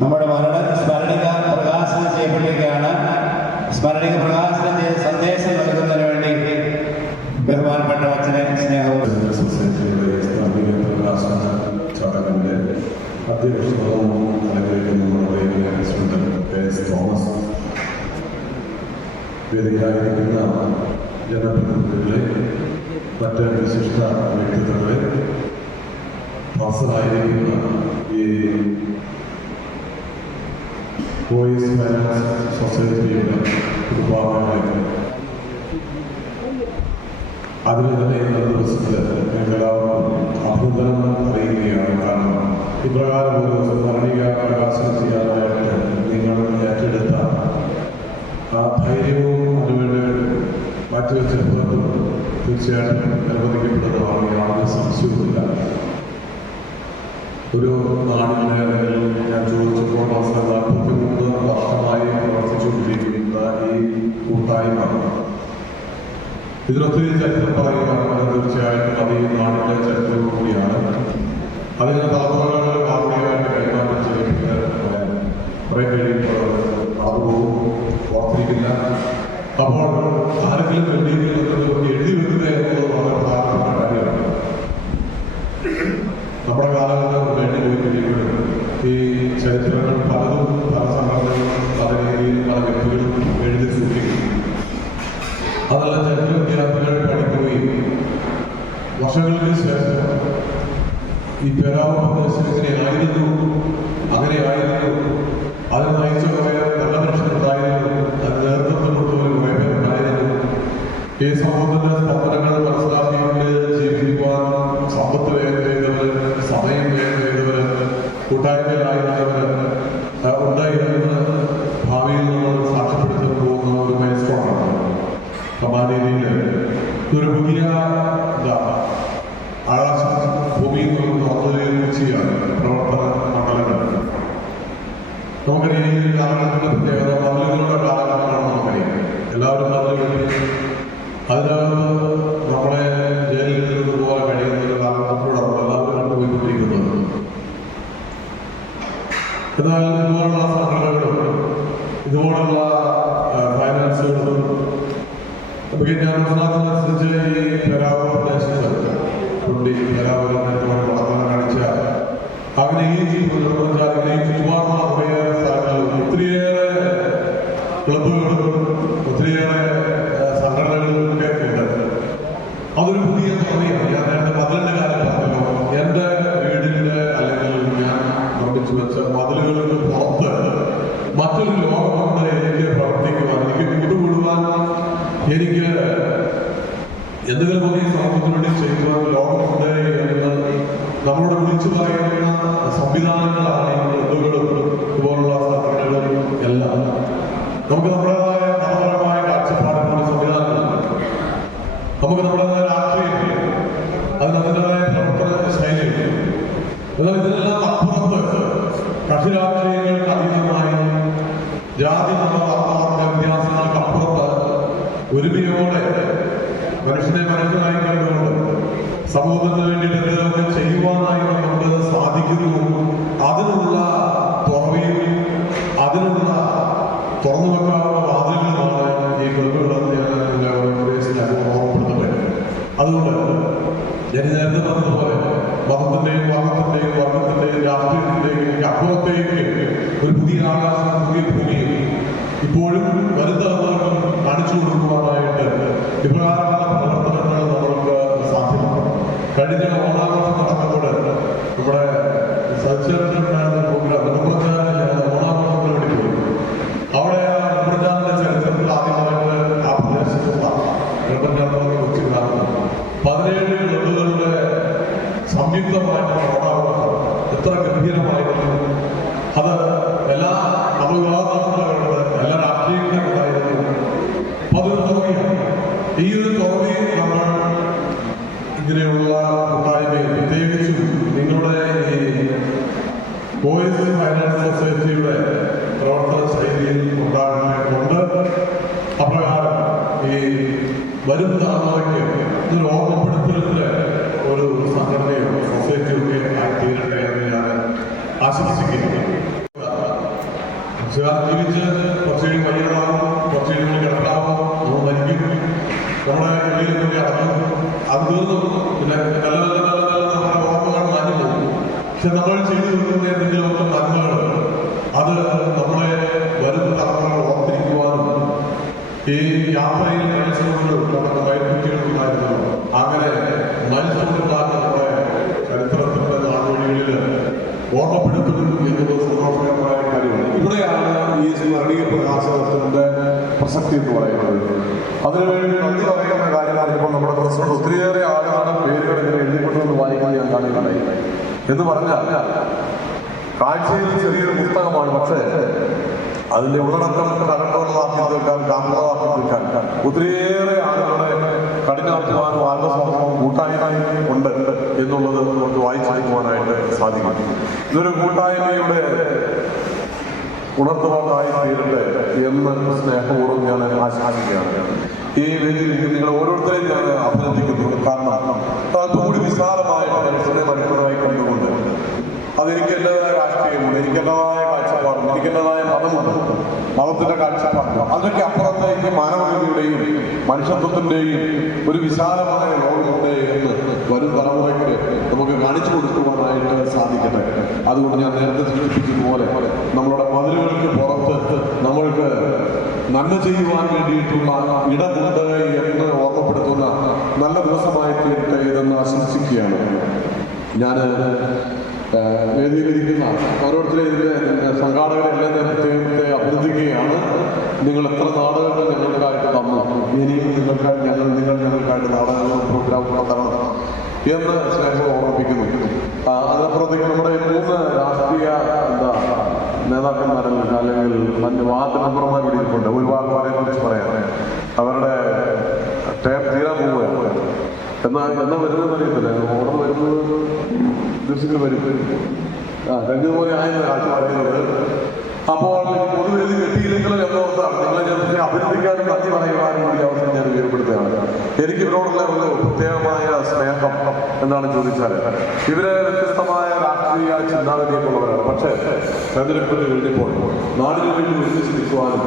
നമ്മുടെ സ്മരണിക പ്രകാശനം ചെയ്യപ്പെട്ടിരിക്കുകയാണ്. സ്മരണിക പ്രകാശനം ചെയ്ത് സന്ദേശം നൽകുന്നതിന് വേണ്ടി ബഹുമാനപ്പെട്ട അച്ഛനെ സ്നേഹവും സൊസൈറ്റിയുടെ സ്മരണിക പ്രകാശന ചടങ്ങിന്റെ അധ്യക്ഷതവും അനുഗ്രഹിക്കുന്ന നമ്മുടെ പ്രസിഡന്റ് KS തോമസ്, വേദിയിലായിരിക്കുന്ന ജനപ്രതിനിധികളെ, മറ്റ് വിശിഷ്ട വ്യക്തിത്വങ്ങളെ, പ്രൊഫസറായിരിക്കുന്ന ഈ വോയിസ് ഫൈനാൻസ് സൊസൈറ്റിയുടെ കുടുംബാംഗങ്ങളെ, അതിൽ തന്നെ ഇന്നത്തെ ദിവസത്തിൽ ഞങ്ങളെല്ലാവർക്കും അഭിനന്ദനം അറിയുകയാണ്. കാരണം ഇപ്രകാരം ഒരു സ്മരണിക പ്രകാശനം ചെയ്യാനായിട്ട് നിങ്ങൾ ഏറ്റെടുത്ത ആ ധൈര്യവും അതിനുവേണ്ടി മാറ്റിവെച്ച തീർച്ചയായിട്ടും അനുവദിക്കപ്പെടുന്നതാണ്, യാതൊരു സംശയവുമില്ല. ഒരു നാടിൻ്റെ അല്ലെങ്കിൽ ഞാൻ ചോദിച്ചപ്പോൾ 43 വർഷമായി പ്രവർത്തിച്ചുകൊണ്ടിരിക്കുന്ന ഈ കൂട്ടായ്മ ഇതിനൊത്തിരി ചരിത്രം പറയുകയാണെങ്കിൽ തീർച്ചയായിട്ടും അത് ഈ നാടിൻ്റെ ചരിത്രവും കൂടിയാണ്. അതിന് തലമുറകൾ മാതൃകയായിട്ട് കൈമാറ്റം ചെയ്യപ്പെട്ട് കുറേ കഴിയുമ്പോൾ അതുപോലും ഓർത്തിരിക്കില്ല. അപ്പോൾ ആരെങ്കിലും വേണ്ടിയെങ്കിലും എഴുതി വെക്കുക എന്നുള്ളത് വളരെ പ്രധാനപ്പെട്ട കാര്യമാണ്. നമ്മുടെ കാലഘട്ടം വേണ്ടി പോയി കഴിയുമ്പോഴും ഈ ചരിത്രങ്ങൾ പലതും പല സംഘടനകളും പല രീതിയിൽ പല വ്യക്തികളും എഴുതി സൂക്ഷിക്കും. അതെല്ലാം ചരിത്ര വിദ്യാർത്ഥികൾ പഠിക്കുകയും വർഷങ്ങൾക്ക് ശേഷം ഈ പേരാവൂർ പ്രദേശം ഇങ്ങനെയായിരുന്നു, അങ്ങനെയായിരുന്നു, അത് നയിച്ച കുറേ നല്ല മനുഷ്യരുണ്ടായിരുന്നു, അത് നേതൃത്വം കൊടുത്തവർ കുറേ പേരുണ്ടായിരുന്നു. ഈ സമൂഹത്തിന്റെ സ്പന്ദനങ്ങൾ മനസ്സിലാക്കിയിട്ട് ജീവിക്കുവാൻ സമ്പത്ത് വ്യയം ചെയ്തവർ, സമയം വ്യയം ചെയ്തവർ, കൂട്ടായ്മയിലായിരുന്നവർ ഉണ്ടായിരുന്ന ഭാവിയിൽ നമ്മൾ സാക്ഷ്യപ്പെടുത്താൻ പോകുന്ന ഒരു മൈൽസ്റ്റോണാണ്. കമാനേരിയിൽ ഒരു പുതിയ ആകാശം ഭൂമിയിൽ നിന്ന് തുറന്നു ചെയ്യാൻ പ്രവർത്തന മണ്ഡലങ്ങൾ. നമുക്കറിയാം ഈ കാലഘട്ടത്തിന്റെ പ്രത്യേകത മതിലുകളുടെ കാലഘട്ടമാണ്. നമുക്കറിയാം എല്ലാവരും മതിൽ കെട്ടി അതിനകത്ത് നമ്മളെ ജയിലിൽ നിന്നതുപോലെ കഴിയുന്ന ഒരു കാലഘട്ടത്തിലൂടെ നമ്മൾ എല്ലാവരും കണ്ടുപോയിക്കൊണ്ടിരിക്കുന്നത്. എന്നാൽ ഇതുപോലുള്ള സംഘടനകളും ഇതുപോലുള്ള ഫൈനാൻസുകളും ഞാൻ മനസ്സിലാക്കുന്നതനുസരിച്ച് ഈ പേരാവൂർ പ്രദേശത്ത് പേരാവൂർ വളർന്നു കാണിച്ച അങ്ങനെ ഈ ചുറ്റുപാടുള്ള കുറേ സ്ഥലങ്ങളിൽ ഒത്തിരിയേറെ ക്ലബുകളും ഒത്തിരിയേറെ സംഘടനകളും ഒക്കെ ഉണ്ട്. അതൊരു പുതിയ തുറവിയാണ്. ഞാൻ എൻ്റെ മതിലിൻ്റെ കാര്യം പറഞ്ഞല്ലോ. എൻ്റെ വീടിൻ്റെ അല്ലെങ്കിൽ ഞാൻ നിർമ്മിച്ചു വെച്ച മതിലുകൾക്ക് പുറത്ത് മറ്റൊരു ലോകമുണ്ട് എനിക്ക് പ്രവർത്തിക്കുവാൻ, എനിക്ക് കൂട്ടുകൂടുവാൻ, എനിക്ക് എന്തെങ്കിലും ഈ സമൂഹത്തിന് വേണ്ടി ചെയ്യുവാൻ ലോകമുണ്ട് എന്ന് നമ്മളോട് വിളിച്ചു പറയുന്ന സംവിധാനങ്ങളാണ് ഈ ക്ലബുകളും ഇതുപോലുള്ള സംഘടനകളും എല്ലാം. നമുക്ക് നമ്മുടേതായ മതപരമായ കാഴ്ചപ്പാടുകളുടെ സംവിധാനങ്ങളുണ്ട്, നമുക്ക് നമ്മുടേതായ രാഷ്ട്രീയം, അതിനതിൻ്റെതായ പ്രവർത്തന ശൈലിയുണ്ട്. എന്നാൽ ഇതിനെല്ലാം അപ്പുറത്ത് കക്ഷി രാഷ്ട്രീയങ്ങൾക്ക് അതീതമായി ജാതി മത വ്യത്യാസങ്ങൾക്ക് അപ്പുറത്ത് ഒരുമയോടെ മനുഷ്യനെ മനസ്സിലായി കണ്ടുകൊണ്ട് സമൂഹത്തിന് വേണ്ടിയിട്ട് എന്തെങ്കിലുമൊക്കെ ചെയ്യുവാനായി നമുക്ക് സാധിക്കുന്നു. അതിനുള്ള തുറവിയും അതിനുള്ള തുറന്നു വെക്കാനുള്ള വാതിലുകളുമാണ് ഈ ക്ലബുകളെന്ന് ഞാൻ ഓർമ്മപ്പെടുത്തട്ടെ. അതുകൊണ്ട് ഞാൻ നേരത്തെ പറഞ്ഞതുപോലെ മതത്തിന്റെയും വർഗത്തിന്റെയും രാഷ്ട്രീയത്തിന്റെയും അപ്പുറത്തേക്ക് ഒരു പുതിയ ആകാശം, പുതിയ ഭൂമിയും ഇപ്പോഴും വരും തലമുറകൾ കാണിച്ചു കൊടുക്കുവാനായിട്ട് ഇപ്രകാരമുള്ള പ്രവർത്തനങ്ങൾ നമ്മൾക്ക് സാധ്യമാണ്. കഴിഞ്ഞ ഓണാഘോഷം നടക്കുമ്പോൾ നമ്മുടെ സജ്ജനുണ്ടായിരുന്ന പ്രോഗ്രാം നിർമ്മാണത്തിന് ഓണാഘോഷത്തിന് വേണ്ടി പോയി. അവിടെ ആ നിർമ്മാണത്തിന്റെ ചരിത്രത്തിൽ ആദ്യമായിട്ട് ആ പ്രദേശത്തുള്ള നിർമ്മാണ കൊച്ചു ഗ്രാമം 17 ക്ലബുകളുടെ സംയുക്തമായിട്ടുള്ള ഓണാഘോഷം എത്ര ഗംഭീരമായിരുന്നു. അത് എല്ലാ മതവിഭാഗങ്ങളുണ്ട്, എല്ലാ രാഷ്ട്രീയക്കാരുണ്ടായിരുന്നു. അതൊരു തുറവിയാണ്. ഈ ഒരു തുറവി നമ്മൾ ഇങ്ങനെയുള്ള കൂട്ടായ്മയിൽ പ്രത്യേകിച്ചും നിങ്ങളുടെ ഈ ബോയ്സ് ഫൈനാൻസ് സൊസൈറ്റിയുടെ പ്രവർത്തന ശൈലിയിൽ ഉണ്ടാകുന്നുണ്ട്. അപ്രകാരം ഈ വരും തലമുറയ്ക്ക് ഇതൊരു ഓർമ്മപ്പെടുത്തലിന്റെ ഒരു സംഘടനയോ സൊസൈറ്റിയോ ഒക്കെ ആയിത്തീരട്ടെ എന്ന് ഞാൻ ആശംസിക്കുന്നു. ജീവിച്ച് കുറച്ചുകൂടി വൈകിടാവും, കുറച്ചുകൂടി കിടക്കാവും, നമ്മൾ മരിക്കും, നമ്മുടെ ഉള്ളിൽ കൂടി അടക്കും, അത് തീർന്നു. പിന്നെ നല്ല നല്ല നല്ല നല്ല നമ്മുടെ ഓർമ്മകൾ മാറ്റി പോകും. പക്ഷെ നമ്മൾ ചെയ്തു വെക്കുന്ന എന്തെങ്കിലുമൊക്കെ നന്മകൾ അത് നമ്മളെ വരും തലമുറകൾ ഓർത്തിരിക്കുവാനും ഈ യാത്രയിൽ മത്സരങ്ങൾ വൈദ്യുതികളുണ്ടായിരുന്നു. അങ്ങനെ മത്സരങ്ങളുണ്ടാകുന്ന നമ്മുടെ ചരിത്രത്തിന്റെ നാടുവഴികളിൽ ഓർമ്മപ്പെടുത്തുന്നു എന്നത് സന്തോഷകരമായ കാര്യമാണ്. ഇവിടെയാണ് ഈ സ്മരണീയ പ്രകാശനത്തിന്റെ പ്രസക്തി എന്ന് പറയുന്നത്. അതിനുവേണ്ടി നന്ദി പറയുന്ന കാര്യം പറഞ്ഞപ്പോൾ നമ്മുടെ പ്രസിഡന്റ് ഒത്തിരിയേറെ ആളുകളുടെ പേരുകൾ ഇങ്ങനെ എഴുതിക്കൊണ്ടുവന്ന് വായിക്കാൻ ഞാൻ കാണുകയുണ്ടായി. എന്ന് പറഞ്ഞാൽ കാഴ്ചയിൽ ചെറിയൊരു പുസ്തകമാണ്, പക്ഷേ അതിന്റെ ഉള്ളടക്കം കരണ്ടോളമാക്കി തീർക്കാൻ, കാന്തളമാക്കി തീർക്കാൻ ഒത്തിരിയേറെ ആളുകളുടെ കഠിനാധ്വാനവും ആത്മസമർപ്പണവും കൂട്ടായ്മയും ഉണ്ട് എന്നുള്ളത് നമുക്ക് വായിച്ചെടുക്കുവാനായിട്ട് സാധിക്കും. ഇതൊരു കൂട്ടായ്മയുടെ ഉണർത്തുവാനായി തീരട്ടെ എന്ന് സ്നേഹപൂർവ്വം ഞാൻ ആശംസിക്കുകയാണ്. ഈ വേദിയിൽ നിങ്ങൾ ഓരോരുത്തരെയും ഞാൻ അഭിനന്ദിക്കുന്നു. കാരണം അതുകൂടി വിശാലമായ മനുഷ്യനെ മനുഷ്യനായി കണ്ടുകൊണ്ട് അതെനിക്ക് എന്റേതായ രാഷ്ട്രീയമുണ്ട്, എനിക്ക് എന്റേതായ കാഴ്ചപ്പാടുണ്ട്, എനിക്ക് എന്റേതായ മതമുണ്ട്, മതത്തിന്റെ കാഴ്ചപ്പാടുണ്ട്. അതൊക്കെ അപ്പുറത്തേക്ക് മാനവികതയുടെയും മനുഷ്യത്വത്തിന്റെയും ഒരു വിശാലമായ ലോകമുണ്ട് എന്ന് വരും തലമുറയ്ക്ക് നമുക്ക് കാണിച്ചു കൊടുക്കുവാനായിട്ട് സാധിക്കട്ടെ. അതുകൊണ്ട് ഞാൻ നേരത്തെ സൂചിപ്പിച്ചതുപോലെ നമ്മളുടെ മതിലുകൾക്ക് പുറത്ത് നമ്മൾക്ക് നന്മ ചെയ്യുവാൻ വേണ്ടിയിട്ടുള്ള ഇടമുണ്ട് എന്ന് ഓർമ്മപ്പെടുത്തുന്ന നല്ല ദിവസമായി തീരട്ടെ ഇതെന്ന് ആശംസിക്കുകയാണ്. ഞാൻ വേദിയിലിരിക്കുന്ന ഓരോരുത്തരെയും ഇതിൻ്റെ സംഘാടകരെല്ലാം ഞാൻ പ്രത്യേകത്തെ അഭ്യർത്ഥിക്കുകയാണ്. നിങ്ങൾ എത്ര നാടകങ്ങൾ ഞങ്ങൾക്കായിട്ട് തന്നു, ഇനിയും ഞങ്ങൾക്കായിട്ട് നാടകങ്ങളും പ്രോഗ്രാമുകളും തരണം എന്ന് സ്നേഹം ഓർമ്മിപ്പിക്കുന്നു. അതിനപ്പുറത്തേക്ക് നമ്മുടെ 3 രാഷ്ട്രീയ നേതാക്കന്മാരല്ല അല്ലെങ്കിൽ മറ്റ് വാർഡ് മെമ്പർമാർ ഇവിടെ ഇരിപ്പുണ്ട്. ഒരു വാർഡുകാരെ കുറിച്ച് പറയാം. അവരുടെ ടേം തീരാൻ പോവുകയാണ്. എന്നാ വരുന്നതെന്ന് അറിയത്തില്ല. ഓർഡർ വരുന്നത് ദിവസങ്ങൾ വരും. കഴിഞ്ഞതുപോലെ ആയിരുന്നു കാഴ്ച പറയുന്നത്. അപ്പോൾ പൊതുവേദി കിട്ടിയില്ലെങ്കിലും എന്നോർത്താണ് നിങ്ങളെ ഞാൻ അഭിനന്ദിക്കാനും നന്ദി പറയുവാനും കൂടി അവസരം ഞാൻ ഉപയോഗപ്പെടുത്തുകയാണ്. എനിക്ക് ഇവരോടുള്ള ഒരു പ്രത്യേകമായ സ്നേഹം എന്താണ് ചോദിച്ചാൽ, ഇവര് വ്യത്യസ്തമായ രാഷ്ട്രീയ ചിന്താഗതിയൊക്കെയുള്ളവരാണ്. പക്ഷേ തെരഞ്ഞെടുപ്പിൽ കഴിഞ്ഞപ്പോൾ നാടിനു വേണ്ടി ഒരുമിച്ച് നിൽക്കുവാനും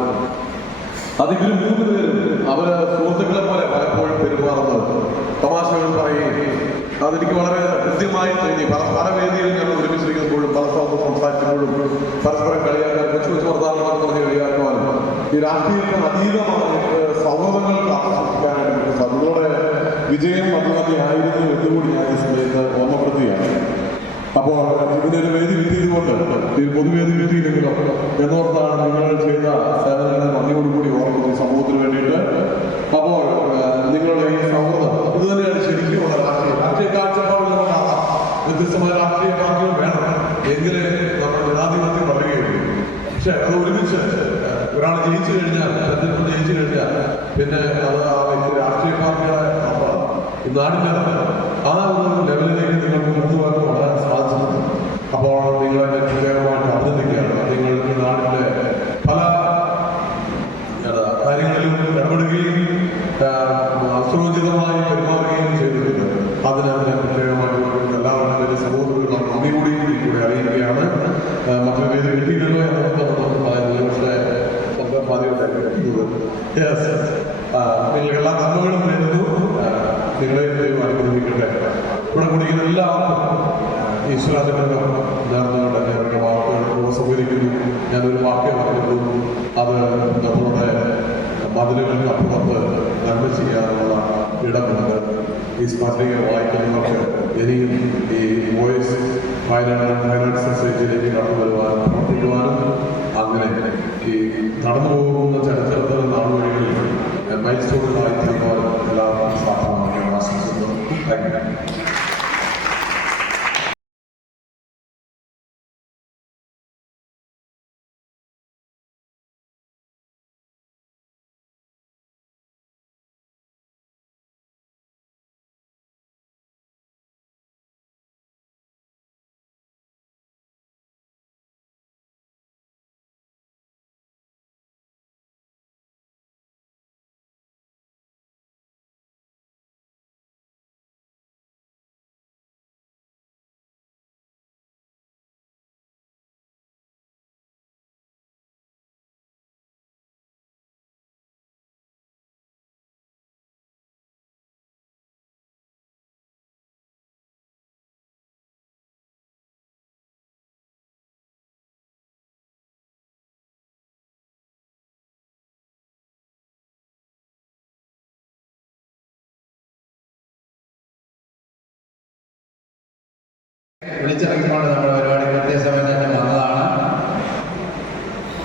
അതിവർ 3 പേരും അവര് സുഹൃത്തുക്കളെ പോലെ പലപ്പോഴും പെരുമാറുന്നത്, തമാശകൾ പറയുകയും അതെനിക്ക് വളരെ കൃത്യമായി തോന്നി. പല വേദികളിൽ ഞങ്ങൾ ഒരുമിച്ചിരിക്കുമ്പോഴും പല സ്ഥലത്ത് സംസാരിക്കുമ്പോഴും പരസ്പരം കളിയാക്കാൻ കൊച്ചു വർത്താനം പറഞ്ഞ് കളിയാക്കുവാനും ഈ രാഷ്ട്രീയത്തിന് അതീതമായിട്ട് സൗഹൃദങ്ങൾക്ക് ആകർഷിക്കാനായിട്ട് അതിലൂടെ വിജയം അതുതന്നെയായിരുന്നു എന്നുകൂടി ഞാൻ ഈ സമയത്ത് ഓർമ്മപ്പെടുത്തുകയാണ്. അപ്പോൾ ഇതിനൊരു വേദി കിട്ടിയതുകൊണ്ട് ഈ പൊതുവേദി കിട്ടിയില്ലെങ്കിലോ എന്നോർത്താണ് നിങ്ങൾ ചെയ്ത സേവനങ്ങളെ നന്ദിയോടുകൂടി ഓർക്കുന്നത് സമൂഹത്തിന് വേണ്ടിയിട്ട്. അപ്പോൾ നിങ്ങളുടെ ഈ സൗഹൃദം ഇത് തന്നെയാണ് ശരിക്കുമുള്ള രാഷ്ട്രീയ കാഴ്ചപ്പാടുകൾ നമുക്കാകാം. വ്യത്യസ്തമായ രാഷ്ട്രീയ പാർട്ടികൾ വേണം, എങ്കിലേ നമ്മൾ ജനാധിപത്യം വളരുകയുള്ളൂ. പക്ഷെ അത് ഒരുമിച്ച് ഒരാൾ ജയിച്ചു കഴിഞ്ഞാൽ പിന്നെ അത് ആ വ്യക്തി രാഷ്ട്രീയ പാർട്ടികളെ ഈ നാടിൻ്റെ ആ ഒരു ലെവലിലേക്ക് നിങ്ങൾക്ക് കൊണ്ടുപോകാൻ വളരെ സാധിച്ചിട്ടുണ്ട്. അപ്പോൾ നിങ്ങളെ പ്രത്യേകമായിട്ട് അഭിനന്ദിക്കുകയാണ്. നിങ്ങൾ ഈ നാടിൻ്റെ പല കാര്യങ്ങളിലും ഇടപെടുകയും സുരക്ഷിതമായി പെരുമാറുകയും ചെയ്തിട്ടുണ്ട്. അതിനാണ് ഞാൻ പ്രത്യേകമായിട്ട് എല്ലാവരുടെ പേര് സഹോദരങ്ങൾ നന്ദി കൂടി അറിയിക്കുകയാണ്. മറ്റൊരു പേര് കിട്ടിയില്ലല്ലോ എന്നോർത്ത് പക്ഷേ സ്വന്തം നിങ്ങൾക്ക് എല്ലാ നന്മകളും നേരുന്നു. നിങ്ങളെ അനുഗ്രഹിക്കട്ടെ. ഇവിടെ കുടിക്കുന്ന എല്ലാവർക്കും ഈശ്വരാചരണം നേർന്നുകൊണ്ട് അവരുടെ വാക്കുകൾ ഉപസംഹരിക്കുന്നു. ഞാനൊരു വാക്ക് പറഞ്ഞിട്ടുള്ളൂ. അത് നമ്മളുടെ മതിലുകൾക്ക് അപ്പുറത്ത് നന്മ ചെയ്യാനുള്ള ഇടമുണ്ട്. ഈ സ്പർശിക വായിക്കുന്നവർക്ക് ഇനിയും ഈ വോയിസ് വയനാട് സൊസൈറ്റിയിലേക്ക് കടന്നു വരുവാനും പ്രവർത്തിക്കുവാനും അങ്ങനെ ഈ നടന്നു പോകുന്ന ചരിത്രത്തിലെ നാളുവഴികളിൽ മൈൽ സ്റ്റോണുകളായി തീരുവാനും എല്ലാവർക്കും സാധ്യമാക്കാൻ ആശംസിക്കുന്നു. Thank you. വിളിച്ചിറങ്ങിക്കൊണ്ട് നമ്മുടെ പരിപാടി കൃത്യസമയത്ത് തന്നെ വന്നതാണ്.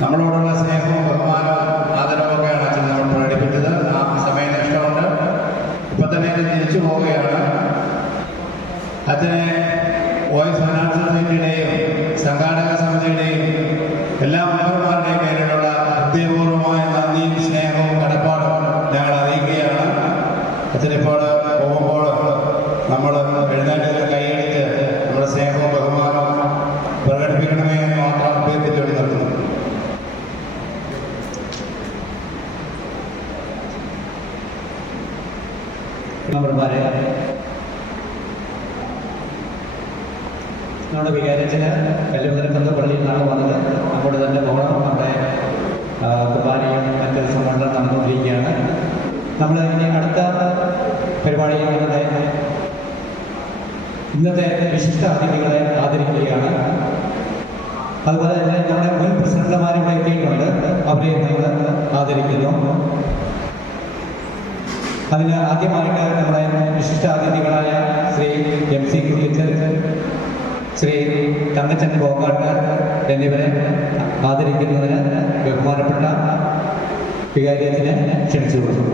നമ്മളോടുള്ള സ്നേഹവും ബഹുമാനവും ആദരവൊക്കെയാണ് അച്ഛൻ നമ്മൾ പ്രകടിപ്പിച്ചത്. ആ സമയം നഷ്ടമുണ്ട്. ഇപ്പം തന്നെ തിരിച്ചു പോവുകയാണ്. അച്ഛനെ വോയിസ് ഫൈനാൻസ് സൊസൈറ്റിയുടെയും സംഘാടക സമിതിയുടെയും എല്ലാ മെമ്പർമാരുടെയും പേരിലുള്ള ഹൃദയപൂർവ്വമായ നന്ദിയും സ്നേഹവും കടപ്പാടും ഞങ്ങൾ അറിയിക്കുകയാണ്. അച്ഛനിപ്പോൾ പ്രകടിപ്പിക്കണമേ എന്ന് മാത്രം അഭ്യർത്ഥിച്ചുകൊണ്ട് നിർത്തുന്നു. നമ്മുടെ വികാരത്തിന് കല്ലുമുതലക്കന്ത പള്ളിയിൽ നിന്നാണ് വന്നത്. അങ്ങോട്ട് തന്നെ പോകണം. നമ്മുടെ കുർബാനയും മറ്റ് സംഘടന നടന്നുകൊണ്ടിരിക്കുകയാണ്. നമ്മൾ ഇനി അടുത്ത പരിപാടികളുടെ ഇന്നത്തെ വിശിഷ്ട അതിഥികളെ ആദരിക്കുകയാണ്. അതുപോലെ തന്നെ നമ്മുടെ മുൻ പ്രസിഡന്റുമാരുടെ എത്തിയിട്ടുണ്ട്. അവരെ നമ്മൾ ആദരിക്കുന്നു. അതിന് ആദ്യമായിട്ട് നമ്മുടെ വിശിഷ്ട അതിഥികളായ ശ്രീ MC കുട്ടിച്ചൻ, ശ്രീ തങ്കച്ചൻ കോക്കാട്ട് എന്നിവരെ ആദരിക്കുന്നതിന് ബഹുമാനപ്പെട്ട വികാരിയത്തിനെ ക്ഷണിച്ചു കൊടുത്തു.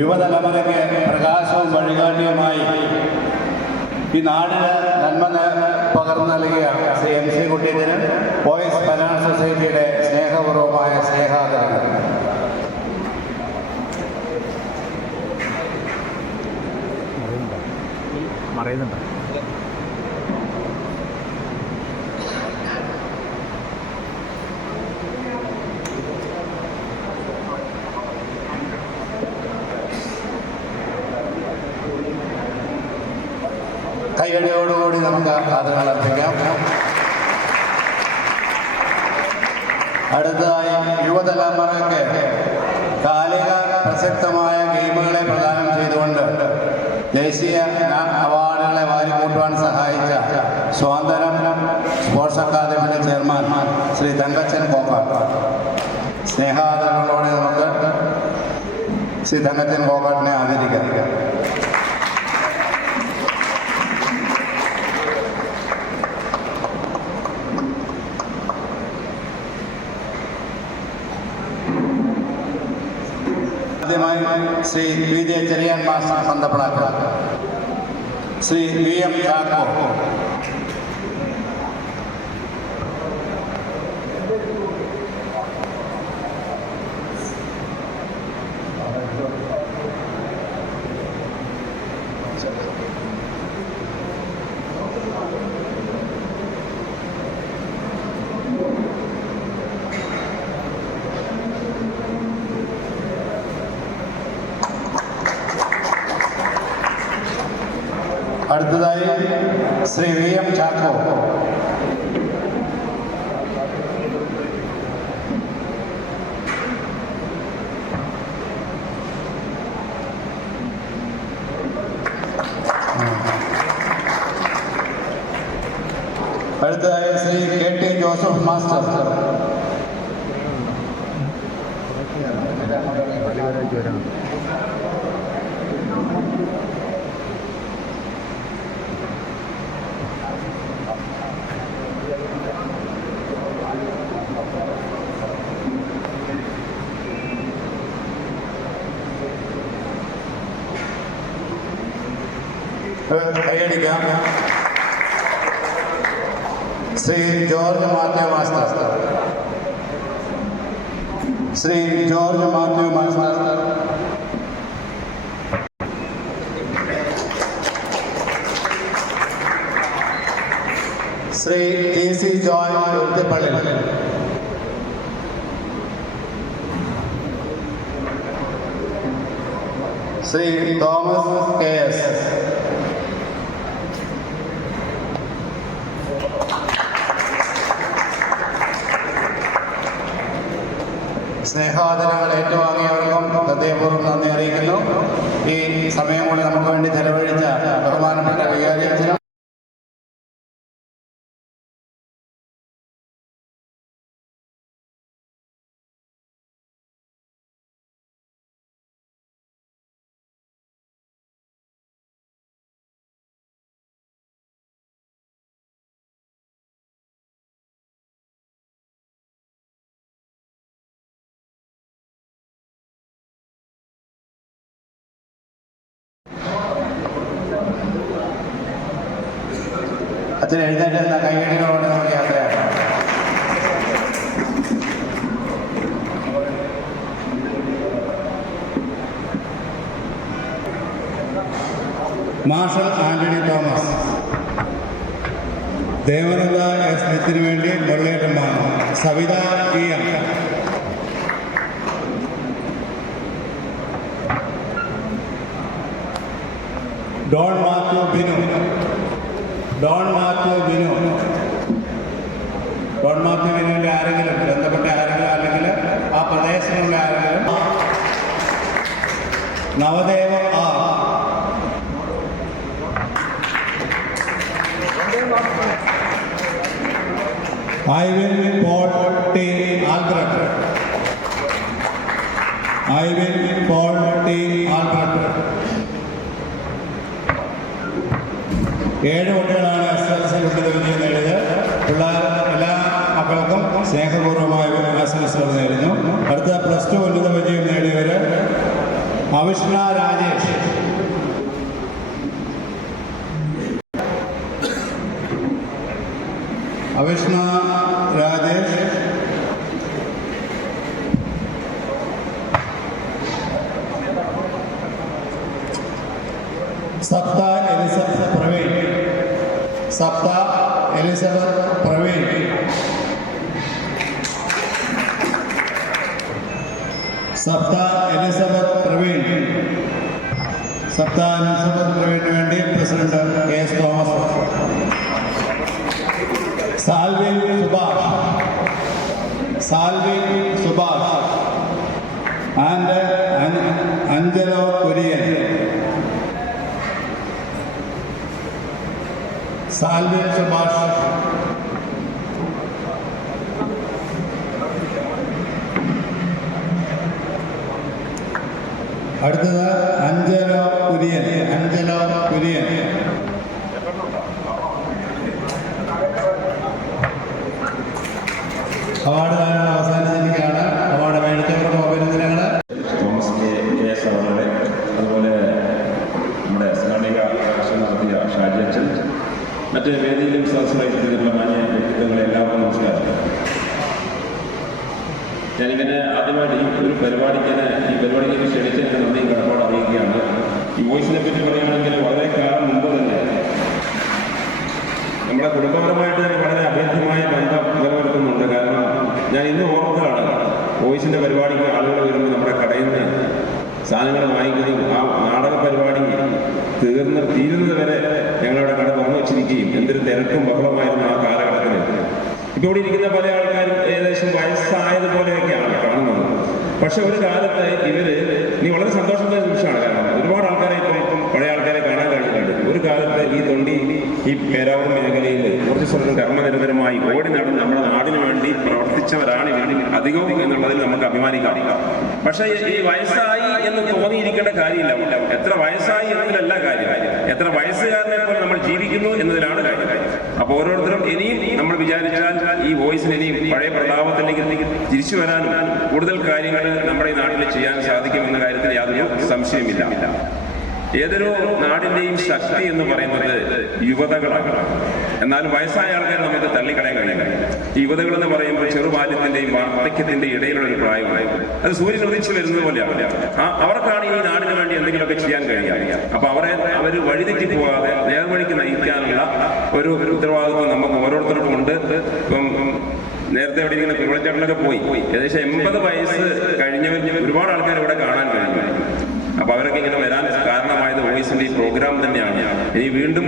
യുവതലമുറയ്ക്ക് പ്രകാശവും വഴികാട്ടിയുമായി ഈ നാടിന് നന്മ പകർന്നു നൽകിയ ശ്രീ MC കുട്ടിയതിന് വോയിസ് ഫൈനാൻസ് സൊസൈറ്റിയുടെ സ്നേഹപൂർവമായ സ്നേഹാദരങ്ങൾ. കൈയടിയോടുകൂടി നമുക്ക് ആദരങ്ങൾ അർപ്പിക്കാം. അടുത്തതായി യുവതലമുറയ്ക്ക് കാലിക പ്രസക്തമായ ഗെയിമുകളെ പ്രദാനം ചെയ്തുകൊണ്ട് ദേശീയ അവാർഡുകളെ വാരിക്കൂട്ടുവാൻ സഹായിച്ച സ്വാതന്ത്ര്യം സ്പോർട്സ് അക്കാദമിയുടെ ചെയർമാൻ ശ്രീ തങ്കച്ചൻ കോക്കാട്ട്. സ്നേഹാദരങ്ങളോടെ നമുക്ക് ശ്രീ തങ്കച്ചൻ കോക്കാട്ടിനെ ആദരിക്കാം. ആദ്യമായി ശ്രീ VJ ചെറിയാൻ മാസ്റ്റർ ബന്ധപ്പെടാക്ക, ശ്രീ VM ചാക്കോ, അടുത്തതായി ശ്രീ VM ചാക്കോ, അടുത്തതായി ശ്രീ KT ജോസഫ് മാസ്റ്റർ, കൈയടിക്കാം. Shri George Mathew master, Shri George Mathew master, Shri TC Joy Uruthippally, Shri Thomas KS, സ്നേഹാദരങ്ങൾ ഏറ്റുവാങ്ങിയവർക്കും ഹൃദയപൂർവ്വം നന്ദി അറിയിക്കുന്നു. ഈ സമയം കൂടി നമുക്ക് വേണ്ടി ചെലവഴിച്ച ബഹുമാനപ്പെട്ട വികാരിയച്ഛനും അച്ഛൻ എഴുന്നേറ്റ് കൈയടികളോടെ നമുക്ക് യാത്രയാണ്. മാർഷൽ ആന്റണി തോമസ്. ദേവനന്ദ എസ് സ്മിത്തിന് വേണ്ടി മുരളീധരൻ. Savitha E M. ഡോൺ മാത്യു ബിനു. ഡോൺ മാത്യു ബിനുവിൻ്റെ ആരെങ്കിലും ബന്ധപ്പെട്ട ആരെങ്കിലും അല്ലെങ്കിൽ ആ പ്രദേശത്തുള്ള ആരെങ്കിലും. Navadeva R. Ivin Paul T Albert. Ivin Paul T Albert. 7 കുട്ടികളാണ് SLC ഉന്നത വിജയം നേടിയത്. പിള്ളേർ എല്ലാ മക്കൾക്കും സ്നേഹപൂർവ്വമായ ആശംസകൾ നേരുന്നു. അടുത്ത +2 ഉന്നത വിജയം നേടിയവർ അവിഷ്ണ രാജേഷ്. അവിഷ്ണ രാജേഷ്. സപ്ത എലിസബത്ത് പ്രവീൺ. സപ്ത എലിസബത്ത് പ്രവീൺ. സപ്ത എലിസബത്ത് പ്രവീൺ. സപ്ത എലിസബത്ത് പ്രവീണിന് വേണ്ടി president KS Thomas. Salvin Subhash. Salvin Subhash and Angelo Kurian. Salvin Subhash. അടുത്തത് അഞ്ജലോ കുര്യൻ. അഞ്ജലോ കുര്യൻ. അവാർഡ് ദാനം അവസാനിച്ചിരിക്കുകയാണ്. അവാർഡ് മേടിച്ചവരുടെ അഭിനന്ദനങ്ങൾ. തോമസ് KS അവരുടെ, അതുപോലെ നമ്മുടെ ഇസ്ലാമിക ഭാഷ നടത്തിയ ഷാജി അച്ഛൻ, മറ്റ് വേദിയിലും സദസ്സുകളായിട്ടുള്ള മാന്യ വ്യക്തിത്വങ്ങളെ എല്ലാവർക്കും നമസ്കാരം. ഞാനിങ്ങനെ ആദ്യമായിട്ട് ഈ പരിപാടിക്ക് ക്ഷണിച്ച് നന്ദിയും കടപ്പാട് അറിയിക്കുകയാണ്. ഈ വോയിസിനെ പറ്റി പറയുകയാണെങ്കിൽ വളരെ കാലം മുമ്പ് തന്നെ നമ്മുടെ കുടുംബപരമായിട്ട് വളരെ അഭേദ്യമായ ബന്ധം നിലനിർത്തുന്നുണ്ട്. കാരണം ഞാൻ ഇന്ന് ഓർക്കുകയാണ്, വോയിസിൻ്റെ പരിപാടിക്ക് ആളുകൾ വരുമ്പോൾ നമ്മുടെ കടയിൽ നിന്ന് സാധനങ്ങൾ വാങ്ങിക്കുകയും ആ നാടക പരിപാടി തീരുന്നത് വരെ ഞങ്ങളുടെ കട തുറന്നു വെച്ചിരിക്കുകയും എന്തൊരു തിരക്കും ബഹളമായിരുന്നു ആ കാലഘട്ടത്തിൽ. ഇപ്പോൾ ഇവിടെ ഇരിക്കുന്ന പല ആൾക്കാരും ഏകദേശം വയസ്സായതുപോലെയൊക്കെയാണ് കാണുന്നത്. പക്ഷെ ഒരു കാലത്ത് നീ വളരെ സന്തോഷത്തിന്റെ നിമിഷമാണ്. കാരണം ഒരുപാട് ആൾക്കാരെ ഇപ്പം പഴയ ആൾക്കാരെ കാണാൻ കഴിഞ്ഞിട്ടുണ്ട്. ഒരു കാലത്ത് ഈ തൊണ്ടി ഈ പേരാവൂർ മേഖലയിൽ കുറച്ച് സ്ഥലത്തും കർമ്മനിരതരമായി ഓടി നടന്ന് നമ്മുടെ നാടിന് വേണ്ടി പ്രവർത്തിച്ചവരാണ് ഇവരിൽ അധികവും എന്നുള്ളതിൽ നമുക്ക് അഭിമാനിക്കാം. പക്ഷേ ഈ വയസ്സായി എന്ന് തോന്നിയിരിക്കേണ്ട കാര്യമില്ല. എത്ര വയസ്സായി എന്നതിലല്ല കാര്യം, എത്ര വയസ്സുകാരനെ പോലെ നമ്മൾ ജീവിക്കുന്നു എന്നതിലാണ് കാര്യം. അപ്പോൾ ഓരോരുത്തരും ഇനിയും നമ്മൾ വിചാരിച്ചാൽ ഈ വോയിസിന് ഇനിയും പഴയ പ്രതാപത്തിലേക്ക് തിരിച്ചു വരാനും കൂടുതൽ കാര്യങ്ങൾ നമ്മുടെ ഈ നാട്ടിൽ ചെയ്യാൻ സാധിക്കുമെന്ന കാര്യത്തിൽ യാതൊരു സംശയമില്ല. ഏതൊരു നാടിന്റെയും ശക്തി എന്ന് പറയുന്നത് യുവതകളാണ്. എന്നാൽ വയസ്സായ ആൾക്കാർ നമുക്ക് തള്ളിക്കളയാൻ കഴിയില്ല. ഈ യുവതകൾ എന്ന് പറയുമ്പോൾ ചെറുബാല്യത്തിന്റെയും വാർദ്ധക്യത്തിന്റെ ഇടയിലുള്ള ഒരു പ്രായമായി അത് സൂര്യൻ ഉദിച്ചു വരുന്നത് പോലെയാണ്. അവർക്കാണ് ഈ നാടിന് വേണ്ടി എന്തെങ്കിലുമൊക്കെ ചെയ്യാൻ കഴിയുക. അപ്പൊ അവർ വഴിതെറ്റി പോകാതെ നേർവഴിക്ക് നയിക്കാനുള്ള ഒരു ഉത്തരവാദിത്വം നമുക്ക് ഓരോരുത്തർക്കും ഉണ്ട്. ഇപ്പം നേരത്തെ ഇവിടെ ഇങ്ങനെ കുരുവളച്ചേട്ടനൊക്കെ പോയി ഏകദേശം 80 വയസ്സ് കഴിഞ്ഞവർ ഒരുപാട് ആൾക്കാർ ഇവിടെ കാണാൻ കഴിഞ്ഞു. അപ്പൊ അവരൊക്കെ ഇങ്ങനെ വരാൻ കാരണമായത് വോയിസിന്റെ ഈ പ്രോഗ്രാം തന്നെയാണ്. ഇനി വീണ്ടും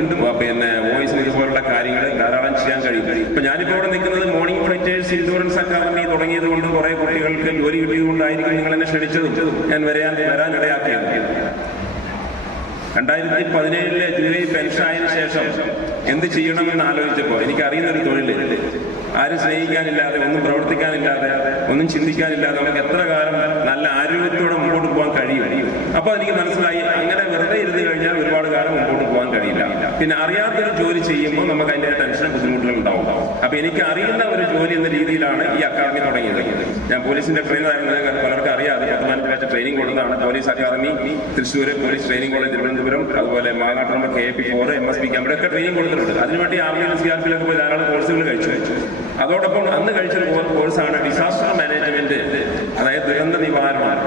വോയിസിന് ഇതുപോലുള്ള കാര്യങ്ങൾ ധാരാളം ചെയ്യാൻ കഴിയും. ഇപ്പൊ ഞാനിപ്പോ ഇവിടെ നിൽക്കുന്നത് മോർണിംഗ് ഫൈറ്റേഴ്സ് ഇൻഷുറൻസ് അക്കാദമി തുടങ്ങിയത് കൊണ്ട് കുറെ കുട്ടികൾക്ക് ജോലി കിട്ടിയതുകൊണ്ടായിരിക്കും നിങ്ങൾ എന്നെ ക്ഷണിച്ചതും ഞാൻ വരാനിടയാക്കിയത്. 2017 ജൂലൈ പെൻഷൻ ആയതിനു ശേഷം എന്ത് ചെയ്യണമെന്ന് ആലോചിച്ചപ്പോൾ എനിക്കറിയുന്നൊരു തൊഴിൽ ആരും സ്നേഹിക്കാനില്ലാതെ, ഒന്നും പ്രവർത്തിക്കാനില്ലാതെ, ഒന്നും ചിന്തിക്കാനില്ലാതെ നമുക്ക് എത്ര കാലം നല്ല ആരോഗ്യത്തോടെ മുമ്പോട്ട് പോകാൻ കഴിയും. അപ്പൊ എനിക്ക് മനസ്സിലായി, അങ്ങനെ വെറുതെ ഇരുന്ന് കഴിഞ്ഞാൽ ഒരുപാട് കാലം മുമ്പോട്ട് പോകാൻ കഴിയില്ല. പിന്നെ അറിയാത്തൊരു ജോലി ചെയ്യുമ്പോൾ നമുക്ക് അതിൻ്റെ ടെൻഷനും ബുദ്ധിമുട്ടുകൾ ഉണ്ടാവും. അപ്പൊ എനിക്ക് അറിയുന്ന ഒരു ജോലി എന്ന രീതിയിലാണ് ഈ അക്കാദമി തുടങ്ങിയത്. ഞാൻ പോലീസിന്റെ ട്രെയിനറായിരുന്നത് പലർക്കും അറിയാതെ 10 ബാച്ച് ട്രെയിനിങ് കൊടുത്തതാണ്. Police academy Thrissur, police training college Thiruvananthapuram, അതുപോലെ മാങ്ങാട്ടുള്ള KP4, MSP അവിടെയൊക്കെ ട്രെയിനിങ് കൊടുത്തിട്ടുണ്ട്. അതിനുവേണ്ടി ആർമിയിലും CRPയിലൊക്കെ പോയി ധാരാളം കോഴ്സുകൾ കഴിച്ചു. അതോടൊപ്പം അന്ന് കഴിച്ചൊരു കോഴ്സാണ് ഡിസാസ്റ്റർ മാനേജ്മെന്റ്, അതായത് ദുരന്ത നിവാരണമാണ്.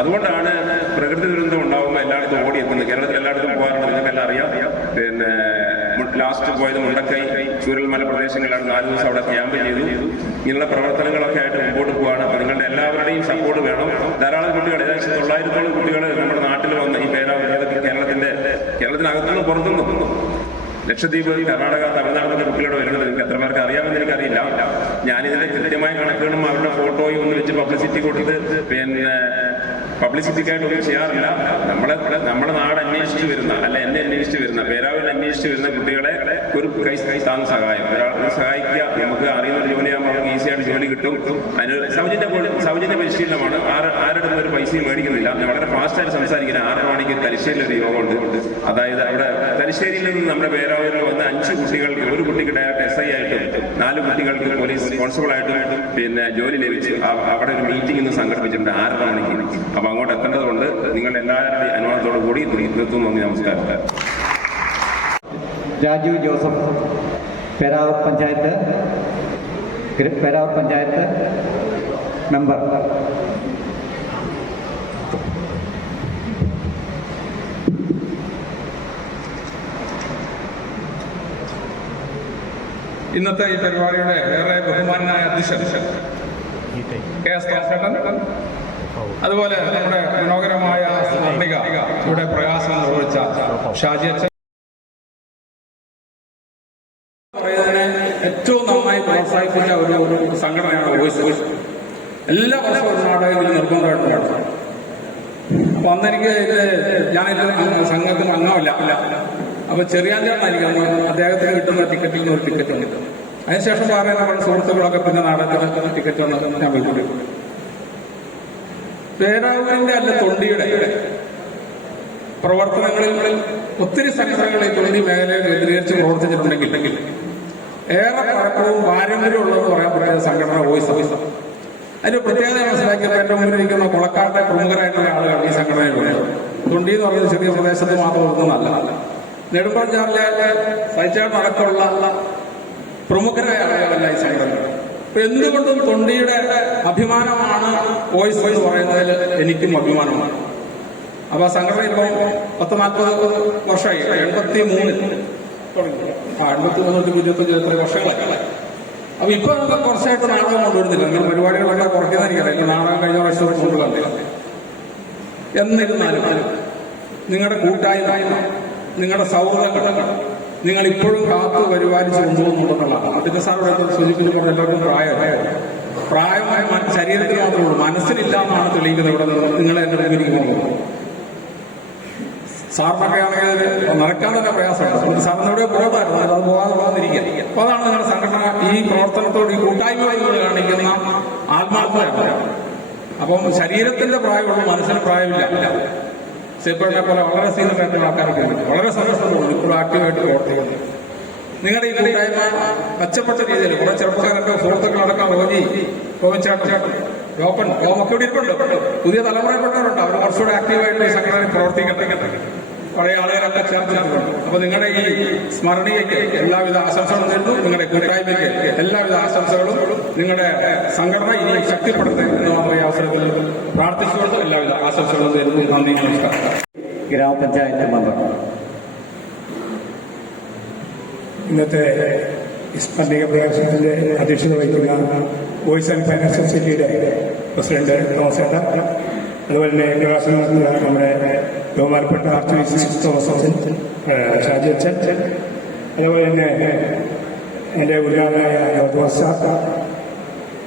അതുകൊണ്ടാണ് പ്രകൃതി ദുരന്തം ഉണ്ടാകുമ്പോൾ എല്ലായിടത്തും ഓടിയെത്തുന്നത്. കേരളത്തിൽ എല്ലായിടത്തും പോകാറുണ്ട്, നിങ്ങൾക്കെല്ലാം അറിയാം. ലാസ്റ്റ് പോയത് മുണ്ടക്കൈ ചൂരൽമല പ്രദേശങ്ങളിലാണ് 4 ദിവസം അവിടെ ക്യാമ്പ് ചെയ്തു. ഇങ്ങനെയുള്ള പ്രവർത്തനങ്ങളൊക്കെ ആയിട്ട് മുമ്പോട്ട് പോവുകയാണ്. അപ്പോൾ നിങ്ങളുടെ എല്ലാവരുടെയും സപ്പോർട്ട് വേണം. ധാരാളം കുട്ടികൾ, ഏകദേശം 900ഓളം കുട്ടികൾ നമ്മുടെ നാട്ടിൽ വന്ന് ഈ പേരാവൂരിലൊക്കെ കേരളത്തിനകത്തുനിന്ന് പുറത്തുനിന്നും ലക്ഷദ്വീപ്, കർണാടക, തമിഴ്നാട്ടിലെ കുട്ടികളോട് വരുന്നത് നിങ്ങൾക്ക് എത്ര പേർക്ക് അറിയാമെന്ന് എനിക്കറിയില്ല. ഞാനിതിൻ്റെ കൃത്യമായ കണക്കുകളും അവരുടെ ഫോട്ടോയും ഒന്ന് വെച്ച് പബ്ലിസിറ്റി കൊടുത്ത് പബ്ലിസിറ്റിക്കായിട്ടൊന്നും ചെയ്യാറില്ല. നമ്മുടെ നാട് അന്വേഷിച്ച് വരുന്ന, അല്ല എന്നെ അന്വേഷിച്ച് വരുന്ന, പേരാവൂരിൽ അന്വേഷിച്ച് വരുന്ന കുട്ടികളെ ഒരു കൈ താങ്ങ് സഹായം, ഒരാളെ സഹായിക്കുക. നമുക്ക് അറിയുന്ന ഒരു ജോലിയാകുമ്പോൾ നമുക്ക് ഈസിയായിട്ട് ജോലി കിട്ടും. അതിന് സൗജന്യ പരിശീലനമാണ്. ആരുടെ ഒരു പൈസയും മേടിക്കുന്നില്ല. വളരെ ഫാസ്റ്റായിട്ട് സംസാരിക്കുന്ന 6 മണിക്ക് തലശ്ശേരിയിൽ ഒരു യോഗമുണ്ട്. അതായത് അവിടെ തലശ്ശേരിയിൽ നിന്ന് നമ്മുടെ പേരാവൂരിൽ വന്ന 5 കുട്ടികൾക്ക്, ഒരു കുട്ടിക്ക് ഡയറക്റ്റ് SI ആയിട്ടും 4 കുട്ടികൾക്ക് പോലീസ് കോൺസ്റ്റബിൾ ആയിട്ടും ജോലി ലഭിച്ചു. അവിടെ ഒരു മീറ്റിംഗ് ഇന്ന് സംഘടിപ്പിച്ചിട്ടുണ്ട് 6 മണിക്ക്. അപ്പോൾ അങ്ങോട്ട് എത്തേണ്ടതുകൊണ്ട് നിങ്ങൾ എല്ലാവരുടെയും അനുവാദത്തോടു കൂടി നിർത്തുന്നു. നന്ദി, നമസ്കാരം. Raju Joseph, Peravoor panchayat member. ഇന്നത്തെ ഈ പരിപാടിയുടെ ഏറെ ബഹുമാനായ അധ്യക്ഷൻ KS തോമസേട്ടൻ, അതുപോലെ നമ്മുടെ മനോഹരമായ സ്മരണിക ഇവിടെ പ്രയാസം നിർവഹിച്ച ഷാജി അച്ഛൻ, പറയുന്നതിനെ ഏറ്റവും നന്നായി പ്രോത്സാഹിപ്പിച്ച ഒരു സംഘടനയാണ് വോയിസ്. എല്ലാ വർഷവും ഒരു നാടകത്തിൽ നിർബന്ധമായിട്ടുണ്ട്. അപ്പൊ അന്നെനിക്ക് ഞാനിത് സംഘത്തിന് അംഗമല്ല. അപ്പൊ ചെറിയാഞ്ചേട്ടനായിരിക്കും അദ്ദേഹത്തിന് കിട്ടുന്ന ടിക്കറ്റിൽ നിന്ന് ഒരു ടിക്കറ്റ് ഉണ്ട്. അതിനുശേഷം വേറെ നമ്മുടെ സുഹൃത്തുക്കളൊക്കെ പിന്നെ നാടകത്തിന് ടിക്കറ്റ് വന്നത് ഞാൻ വിളിച്ചു. പേരാവൂരിന്റെ അല്ല തൊണ്ടിയുടെ പ്രവർത്തനങ്ങളിൽ ഒത്തിരി സംഘടനകൾ ഈ തൊണ്ടി മേഖലയെ കേന്ദ്രീകരിച്ച് പ്രവർത്തിച്ചിട്ടുണ്ടെങ്കിൽ ഏറെ പഴക്കവും പാരമ്പര്യമുള്ളതെന്ന് പറയാൻ പറ്റിയ സംഘടന വോയിസ്. അതിന്റെ പ്രത്യേകത മനസ്സിലാക്കിയപ്പോൾ എന്റെ മുന്നിലിരിക്കുന്ന കൊളക്കാട്ടെ പ്രമുഖരായിട്ടുള്ള ആളുകൾ ഈ സംഘടനയിലുണ്ട്. തൊണ്ടി എന്ന് പറയുന്നത് ചെറിയ പ്രദേശത്ത് മാത്രം ഒന്നുമല്ല. നെടുമ്പാഞ്ചാറിലെ സൈറ്റായിട്ട് അടക്കമുള്ള പ്രമുഖരായ ആളുകളല്ല ഈ സംഘടന. അപ്പൊ എന്തുകൊണ്ടും തൊണ്ടിയുടെ അഭിമാനമാണ് വോയിസ് എന്ന് പറയുന്നതിൽ എനിക്കും അഭിമാനമാണ്. അപ്പൊ ആ സംഘടന ഇപ്പോൾ 40 വർഷമായി. 83 23 വർഷങ്ങളായി. അപ്പൊ ഇപ്പൊ നമുക്ക് കുറച്ചായിട്ട് നാടകം കൊണ്ടുവരുന്നില്ല. നിങ്ങൾ പരിപാടികളൊക്കെ കുറയ്ക്കുന്നതായിരിക്കും. നാടകം കഴിഞ്ഞ വർഷം മുമ്പ് കണ്ടില്ല. എന്നിരുന്നാലും നിങ്ങളുടെ കൂട്ടായ്മ, നിങ്ങളുടെ സൗഹൃദങ്ങൾ നിങ്ങൾ ഇപ്പോഴും കാത്തു പരിപാലിച്ച് കൊണ്ടുപോകുന്നുണ്ടെന്നുള്ളതാണ്. അതിന്റെ സാറോട് സൂചിപ്പിച്ചപ്പോൾ എല്ലാവർക്കും പ്രായമായ ശരീരത്തിൽ മാത്രമേ ഉള്ളൂ, മനസ്സിലില്ല എന്നാണ് തെളിയിക്കുന്നത്. ഇവിടെ നിന്ന് നിങ്ങളെ എന്റെ മുമ്പിലേക്ക് പോകുന്നത് സാറിനൊക്കെ ആണെങ്കിൽ നടക്കാൻ തന്നെ പ്രയാസമുണ്ട്. സാറിന് എവിടെ പോകാമായിരുന്നു, അത് പോകാതെ പോകാതിരിക്കുക. അപ്പൊ അതാണ് നിങ്ങളുടെ സംഘടന ഈ പ്രവർത്തനത്തോട്, ഈ കൂട്ടായ്മയോട് കാണിക്കുന്ന ആത്മാർത്ഥത. അപ്പം ശരീരത്തിന്റെ പ്രായമുള്ളൂ, മനസ്സിന് പ്രായമില്ല. സേപ്പറിനെ പോലെ വളരെ സീനിയറായിട്ടുള്ള ആൾക്കാരൊക്കെ ഉണ്ട്. വളരെ സന്തോഷത്തോടും ഇപ്പോൾ ആക്റ്റീവായിട്ട് പ്രവർത്തിക്കുന്നു. നിങ്ങളുടെ ഈ കൂട്ടായ്മ മെച്ചപ്പെട്ട രീതിയിൽ കുറെ ചെറുപ്പക്കാരൊക്കെ സുഹൃത്തുക്കളടക്കം ഗോവിച്ചാട്ടം ഓപ്പൺ ഒക്കെ ഇവിടെ ഇരിപ്പുണ്ട്. പുതിയ തലമുറയിൽപ്പെട്ടവരുണ്ട്. അവർ കുറച്ചുകൂടെ ആക്റ്റീവായിട്ട് ഈ സംഘടനയിൽ പ്രവർത്തിക്കട്ടെ. പഴയ ആളുകളൊക്കെ ചേർത്തിട്ടുണ്ട്. അപ്പൊ നിങ്ങളുടെ ഈ സ്മരണീയയ്ക്ക് എല്ലാവിധ ആശംസകളും നേരുന്നു. നിങ്ങളുടെ കൂട്ടായ്മയ്ക്ക് എല്ലാവിധ ആശംസകളും. നിങ്ങളുടെ സംഘടന ഇനി ശക്തിപ്പെടുത്തേ എന്ന് മാത്രമേ അവസരത്തിൽ പ്രാർത്ഥിച്ചുകൊണ്ട് എല്ലാവിധ ആശംസകളും നേരുന്നു. നന്ദി, നമസ്കാരം. ഗ്രാമപഞ്ചായത്ത് മെമ്പർ. ഇന്നത്തെ സ്മരണിക പ്രകാശനത്തിന്റെ അധ്യക്ഷത വഹിക്കുന്ന വോയിസ് ആൻഡ് ഫൈനാൻസ് സൊസൈറ്റിയുടെ പ്രസിഡന്റ് തോമസേട്ടൻ, അതുപോലെ തന്നെ പ്രകാശനം നടത്തുന്ന നമ്മുടെ ബഹുമാനപ്പെട്ട ആർച്ച് ബിഷപ്പ് തോമസ് അച്ഛൻ, ഷാജി അച്ഛൻ, അതുപോലെ തന്നെ എൻ്റെ ഗുരുനാഥനായ ജോസഫ്,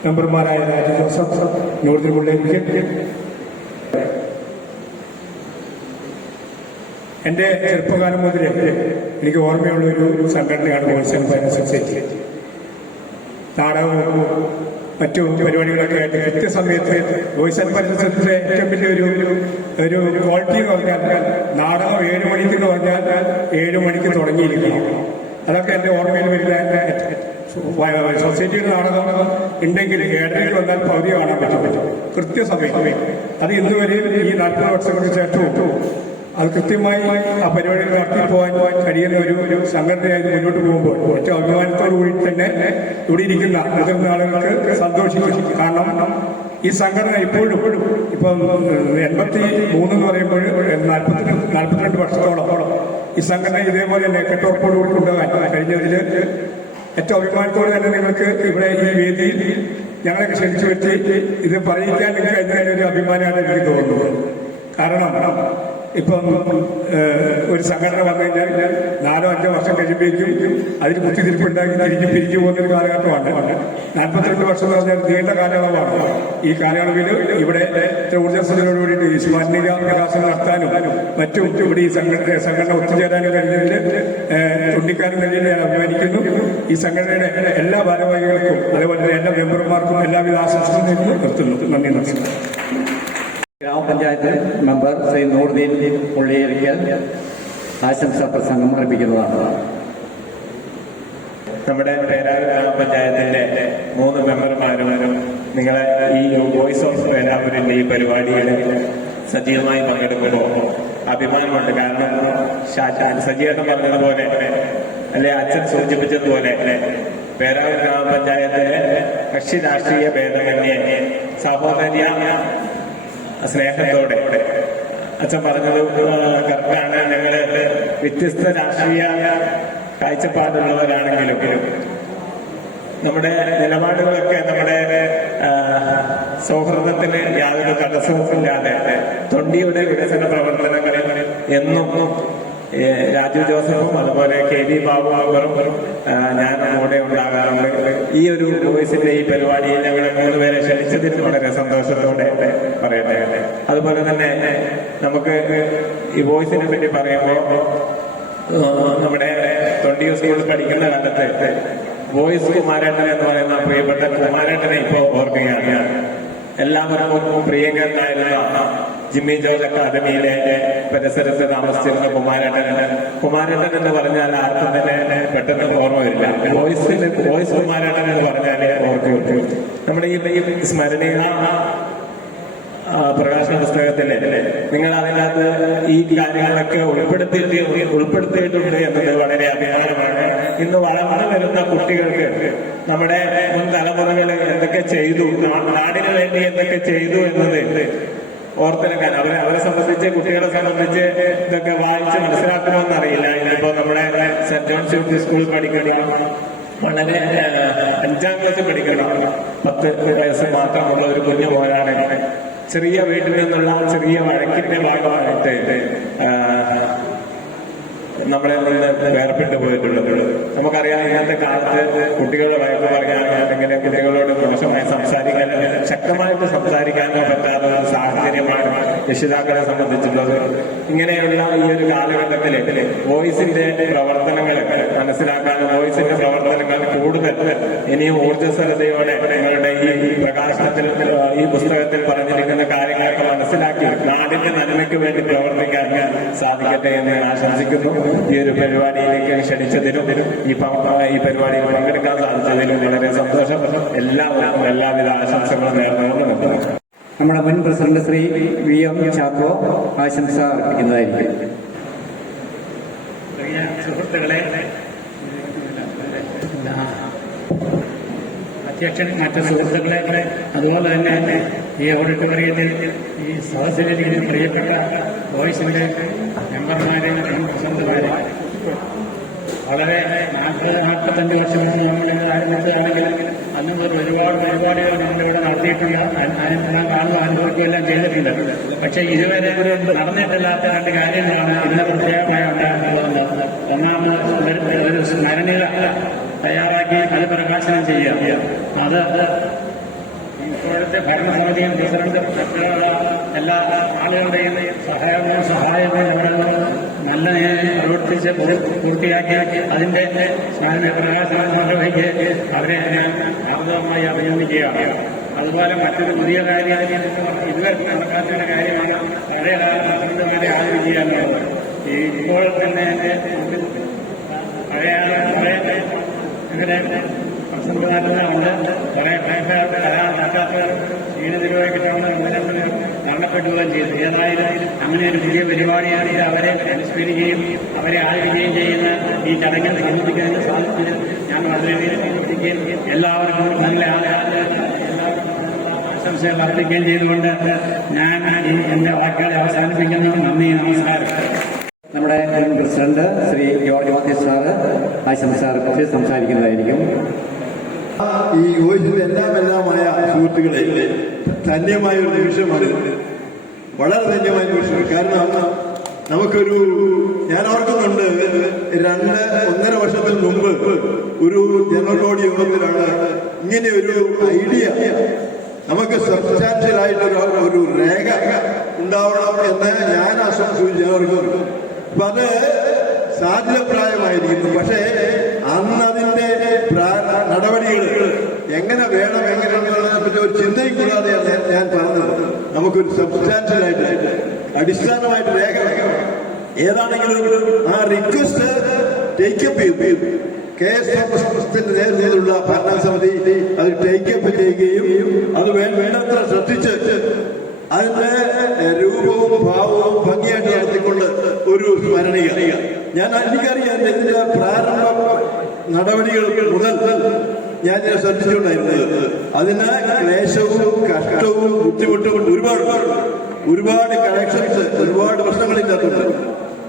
മെമ്പർമാരായ രാജു ജോസഫ്, നൂർദി മുള്ളേരിക്ക്, എൻ്റെ ചെറുപ്പകാലം മുതൽ എനിക്ക് ഓർമ്മയുള്ള ഒരു സംഘടനയാണ് വോയിസ് ആൻഡ് ഫൈനാൻസ് സൊസൈറ്റി. നാടകവും മറ്റു പരിപാടികളൊക്കെ ആയിട്ട് കൃത്യസമയത്ത് വോയിസ് ആൻഡ് ഫൈനാൻസ് സൊസൈറ്റിയുടെ ഏറ്റവും വലിയ ഒരു ക്വാളിറ്റി എന്ന് പറഞ്ഞാൽ നാടകം 7 മണിക്ക് എന്ന് പറഞ്ഞാൽ 7 മണിക്ക് തുടങ്ങിയിരിക്കണം. അതൊക്കെ എൻ്റെ ഓർമ്മയിൽ വരുന്ന സൊസൈറ്റിയുടെ നാടകം ഉണ്ടെങ്കിൽ 7:30 വന്നാൽ പകുതി കാണാൻ പറ്റും കൃത്യസമയത്ത്. അത് ഇന്ന് വരെ ഈ 40 വർഷങ്ങൾക്ക് ശേഷവും അത് കൃത്യമായി ആ പരിപാടികൾ നടത്തി പോകാൻ കഴിയുന്ന ഒരു സംഘടനയായി മുന്നോട്ട് പോകുമ്പോൾ ഏറ്റവും അഭിമാനത്തോടു കൂടി തന്നെ ഇവിടെ ഇരിക്കുന്ന മുതിർന്ന ആളുകൾക്ക് സന്തോഷിക്കും. കാരണം ഈ സംഘടന ഇപ്പോഴും ഇപ്പം 83 എന്ന് പറയുമ്പോൾ 42 വർഷത്തോളം ഈ സംഘടന ഇതേപോലെ തന്നെ കെട്ടുറപ്പോടുകൂടി കൊണ്ടുപോകാൻ കഴിഞ്ഞതിൽ ഏറ്റവും അഭിമാനത്തോടെ തന്നെ നിങ്ങൾക്ക് ഇവിടെ ഈ വേദിയിൽ ഞങ്ങളെ ക്ഷണിച്ചു വെച്ച് ഇത് പറയിക്കാൻ കഴിഞ്ഞൊരു അഭിമാനമാണ് എനിക്ക് തോന്നുന്നത്. കാരണം ഇപ്പം ഒരു സംഘടന വന്നു കഴിഞ്ഞാൽ 4-5 വർഷം കഴിയുമ്പോഴേക്കും അതിന് കുത്തിത്തിരിപ്പുണ്ടാക്കി പിരിഞ്ഞു പോകുന്നൊരു കാലഘട്ടമാണ്. 42 വർഷം എന്ന് പറഞ്ഞാൽ നീണ്ട കാലയളവാണ്. ഈ കാലയളവിൽ ഇവിടെ ഊർജ്ജസ്വതയോട് കൂടിയിട്ട് ഈ സ്മരണിക പ്രകാശനം നടത്താനും മറ്റും ഇവിടെ ഈ സംഘടന ഒത്തുചേരാനും കഴിഞ്ഞതിൽ ചൂണ്ടിക്കാനും കഴിഞ്ഞതിൽ ഞാൻ അഭിമാനിക്കുന്നു. ഈ സംഘടനയുടെ എല്ലാ ഭാരവാഹികൾക്കും അതേപോലെ തന്നെ എല്ലാ മെമ്പർമാർക്കും എല്ലാവിധ ആശംസകളും നിർത്തുന്നു. നന്ദി, നമസ്കാരം. ഗ്രാമപഞ്ചായത്ത് മെമ്പർ ശ്രീ നൂറുദ്ദീൻ പുള്ളിയിരിക്കൽ ആശംസാ പ്രസംഗം അർപ്പിക്കുന്നതാണ്. നമ്മുടെ പേരാവൂർ ഗ്രാമപഞ്ചായത്തിന്റെ 3 മെമ്പർമാരും നിങ്ങളെ ഈ വോയിസ് ഓഫ് പേരാവൂരിന്റെ ഈ പരിപാടിയിൽ സജീവമായി പങ്കെടുക്കുമ്പോൾ അഭിമാനമുണ്ട്. കാരണം സജീവനം പറഞ്ഞതുപോലെ അല്ലെ അച്ഛൻ സൂചിപ്പിച്ചതുപോലെ പേരാവൂർ ഗ്രാമപഞ്ചായത്തിലെ കക്ഷി രാഷ്ട്രീയ ഭേദമന്യേ സഹോദര്യ സ്നേഹത്തോടെ അച്ഛൻ പറഞ്ഞത് കറക്റ്റാണ്. ഞങ്ങള് വ്യത്യസ്ത രാഷ്ട്രീയ കാഴ്ചപ്പാടുള്ളവരാണെങ്കിലും നമ്മുടെ നിലപാടുകളൊക്കെ നമ്മുടെ സൗഹൃദത്തിന് യാതൊരു തടസ്സവുമില്ലാതെ തൊണ്ടിയുടെ വികസന പ്രവർത്തനങ്ങളിൽ എന്നും രാജു ജോസഫും അതുപോലെ KV ബാബു അവരും ഞാൻ കൂടെ ഉണ്ടാകാറുണ്ട്. ഈ ഒരു വോയിസിന്റെ ഈ പരിപാടിയിൽ ഞങ്ങളെ 3 പേരെ ക്ഷണിച്ചതിൽ വളരെ സന്തോഷത്തോടെ പറയട്ടെ. അതുപോലെ തന്നെ നമുക്ക് ഈ വോയിസിനെ പറ്റി പറയുമ്പോൾ നമ്മുടെ തൊണ്ടിയൂർ സ്കൂളിൽ പഠിക്കുന്ന കാലത്ത് വോയിസ് കുമാരേട്ടൻ എന്ന് പറയുന്ന പ്രിയപ്പെട്ട കുമാരേട്ടനെ ഇപ്പോൾ ഓർക്കുകയാണ്. എല്ലാവർക്കും പ്രിയങ്കരനായിരുന്ന ജിമ്മി ജോർജ് അക്കാദമിയിലെ പരിസരത്ത് താമസിച്ചിരുന്ന കുമാരേട്ടൻ എന്ന് പറഞ്ഞാൽ ആർക്കും തന്നെ പെട്ടെന്ന് ഓർമ്മ വരില്ല. വോയിസ് കുമാരേട്ടൻ എന്ന് പറഞ്ഞാലേ ഓർക്കുകയുള്ളൂ. നമ്മുടെ ഈ സ്മരണീയ പ്രകാശന പുസ്തകത്തില് നിങ്ങൾ അതിനകത്ത് ഈ കാര്യങ്ങളൊക്കെ ഉൾപ്പെടുത്തിയിട്ടുണ്ട് എന്നത് വളരെ അഭിമാനമാണ്. ഇന്ന് വളർന്നു വരുന്ന കുട്ടികൾക്ക് നമ്മുടെ മുൻ തലമുറകൾ എന്തൊക്കെ ചെയ്തു, നാടിന് വേണ്ടി എന്തൊക്കെ ചെയ്തു എന്നത് ഓർത്തെടുക്കാൻ അവരെ സംബന്ധിച്ച്, കുട്ടികളെ സംബന്ധിച്ച് ഇതൊക്കെ വായിച്ച് മനസ്സിലാക്കണമെന്നറിയില്ല. ഇനിയിപ്പോ നമ്മുടെ സെന്റ് ജോൺസ് യൂത്ത് സ്കൂളിൽ പഠിക്കണം, വളരെ 5ാം ക്ലാസ് പഠിക്കണം, 10 വയസ്സ് മാത്രമുള്ള ഒരു കുഞ്ഞു മോനാണ് ചെറിയ വീട്ടിൽ നിന്നുള്ള ചെറിയ വഴക്കിന്റെ ഭാഗമായിട്ട് നമ്മളെ വേർപെട്ടു പോയിട്ടുള്ളത്. നമുക്കറിയാം, ഇന്നത്തെ കാലത്ത് കുട്ടികളെ വഴക്ക് പറയാനാണെങ്കിൽ കുട്ടികളോട് മോശമായി സംസാരിക്കാൻ, ശക്തമായിട്ട് സംസാരിക്കാനോ പറ്റാത്ത ഒരു സാഹചര്യമാണ് രക്ഷിതാക്കളെ സംബന്ധിച്ചുള്ളത്. ഇങ്ങനെയുള്ള ഈ ഒരു കാലഘട്ടത്തില് വോയിസിന്റെ പ്രവർത്തനങ്ങൾ മനസ്സിലാക്കാനും വോയിസിന്റെ പ്രവർത്തനങ്ങൾ കൂടുതൽ ഇനിയും ഊർജ്ജസ്വലതയോടെ നിങ്ങളുടെ ഈ പ്രകാശനത്തിൽ ഈ പുസ്തകത്തിൽ പറഞ്ഞിരിക്കുന്ന കാര്യങ്ങളൊക്കെ മനസ്സിലാക്കി നാടിന്റെ നന്മയ്ക്ക് വേണ്ടി പ്രവർത്തിക്കാൻ സാധിക്കട്ടെ എന്ന് ഞാൻ ആശംസിക്കുന്നു. ഈ ഒരു പരിപാടിയിലേക്ക് ക്ഷണിച്ചതിനും ഈ പരിപാടിയിൽ പങ്കെടുക്കാൻ സാധിച്ചതിലും വളരെ സന്തോഷം. എല്ലാവർക്കും എല്ലാവിധ ആശംസകളും നേർന്നുകൊണ്ട് നമ്മുടെ മുൻ പ്രസിഡന്റ് ശ്രീ VM ചാക്കോ ആശംസ അർപ്പിക്കുന്നതായിരിക്കും. സുഹൃത്തുക്കളെ, അധ്യക്ഷൻ, മറ്റു സുഹൃത്തുക്കളെ, അതുപോലെ തന്നെ ഈ ഓഡിറ്റോറിയത്തിൽ ഈ സദസ്സിലിരിക്കുന്ന പ്രിയപ്പെട്ട വോയിസിന്റെ മെമ്പർമാരെ, പ്രസിഡന്റുമാരെ, വളരെ 40-45 വർഷം നമ്മൾ ആരംഭിച്ചതാണെങ്കിൽ അന്ന് ഒരുപാട് പരിപാടികൾ നമ്മളിവിടെ നടത്തിയിട്ടുണ്ട്. അതിനെല്ലാം കാണുന്ന അനുഭവിക്കുകയെല്ലാം ചെയ്തിട്ടുണ്ട്. പക്ഷേ ഇതുവരെ നടന്നിട്ടില്ലാത്ത 2 കാര്യങ്ങളാണ് ഇന്ന് പ്രത്യേകമായി ഉണ്ടാകാൻ പോകുന്നത്. ഒന്നാമത് ഒരു സ്മരണിക തയ്യാറാക്കി അത് പ്രകാശനം ചെയ്യുക. അത് ഇപ്പോഴത്തെ ഭരണസമിതിയും പ്രസിഡന്റ് ഉൾപ്പെടെയുള്ള എല്ലാ ആളുകളുടെയും സഹായവും നല്ല പ്രവർത്തിച്ച് പൂർത്തിയാക്കി അതിന്റെ സ്മരണ പ്രകാശനം നിർവഹിച്ച് അവരെ ആർദ്രമായി അഭിനന്ദിക്കുകയാണ്. അതുപോലെ മറ്റൊരു പുതിയ കാര്യം ഇതുവരെ നടക്കാത്ത കാര്യമാണ് പഴയകാല പ്രസിഡന്റുമാരെ ആദരിക്കുക എന്നുള്ളത്. ഇപ്പോൾ തന്നെ പഴയ ഇങ്ങനെ പ്രസിഡന്റുമാരുണ്ട്. കുറെ കരാർ നടക്കാത്തവർ ക്ഷീണിതരുമായിട്ടാണ് മരണപ്പെടുകയും ചെയ്തു. ഏതായാലും അങ്ങനെ ഒരു പുതിയ പരിപാടിയാണ് അവരെ അനുസ്മരിക്കുകയും അവരെ ആദരിക്കുകയും ചെയ്യുന്ന ഈ ചടങ്ങിൽ സംബന്ധിക്കുന്നതിന് സാധിച്ചത് ഞാൻ വളരെയധികം പ്രവർത്തിക്കുകയും എല്ലാവർക്കും നല്ല ആശംസകൾ അർപ്പിക്കുകയും ചെയ്തുകൊണ്ട് ഞാൻ എന്റെ വാക്കുകളെ അവസാനിപ്പിക്കുന്നു. നന്ദി, നമസ്കാരം. നമ്മുടെ പ്രസിഡന്റ് ശ്രീ ജോർജ് മാത്യു സാറ് ആശംസ റിപ്പോർട്ടിൽ സംസാരിക്കുന്നതായിരിക്കും. ഈ വോയിസിന്റെ എല്ലാമായ സുഹൃത്തുക്കളെ, ധന്യമായ ഒരു നിമിഷമാണ്, വളരെ ധന്യമായ നിമിഷം. കാരണം ഞാൻ ഓർക്കുന്നുണ്ട്, 1.5 വർഷത്തിന് മുമ്പ് ഒരു ജനറൽ ബോഡി യോഗത്തിലാണ് ഇങ്ങനെ ഒരു ഐഡിയ, നമുക്ക് സബ്സ്റ്റാൻഷ്യൽ ആയിട്ടുള്ള ഒരു രേഖ ഉണ്ടാവണം എന്ന് ഞാൻ ആശംസിച്ചു. അപ്പൊ അത് സാധ്യപ്രായമായിരിക്കുന്നു. പക്ഷേ അന്ന് അതിന്റെ നടപടികൾ എങ്ങനെ വേണം എങ്ങനെയുള്ളതിനെ പറ്റി ഒരു ചിന്തയും കൂടാതെയാണ് ഞാൻ പറഞ്ഞത്. നമുക്കൊരു സബ്സ്റ്റാൻഷ്യൽ ആയിട്ട് അടിസ്ഥാനമായിട്ട് രേഖ വെക്കണം. ഏതാണെങ്കിലും ആ റിക്വസ്റ്റ് ടേക്കപ്പ് ചെയ്തു. KS തോമസിന്റെ നേതൃത്വത്തിലുള്ള ഭരണസമിതി അത് ടേക്കപ്പ് ചെയ്യുകയും അത് വേണ്ടത്ര ശ്രദ്ധിച്ച് അതിന്റെ രൂപവും ഭാവവും ഭംഗിയായിട്ട് നടത്തിക്കൊണ്ട് ഒരു സ്മരണിക. എനിക്കറിയാം ഇതിന്റെ പ്രാരംഭ നടപടികൾ മുതൽ ഞാൻ ശ്രദ്ധിച്ചുകൊണ്ടായിരുന്നത്. അതിന് ക്ലേശവും കഷ്ടവും ബുദ്ധിമുട്ടും ഒരുപാട് കണക്ഷൻസ്, ഒരുപാട് പ്രശ്നങ്ങളില്ലാത്തുണ്ട്.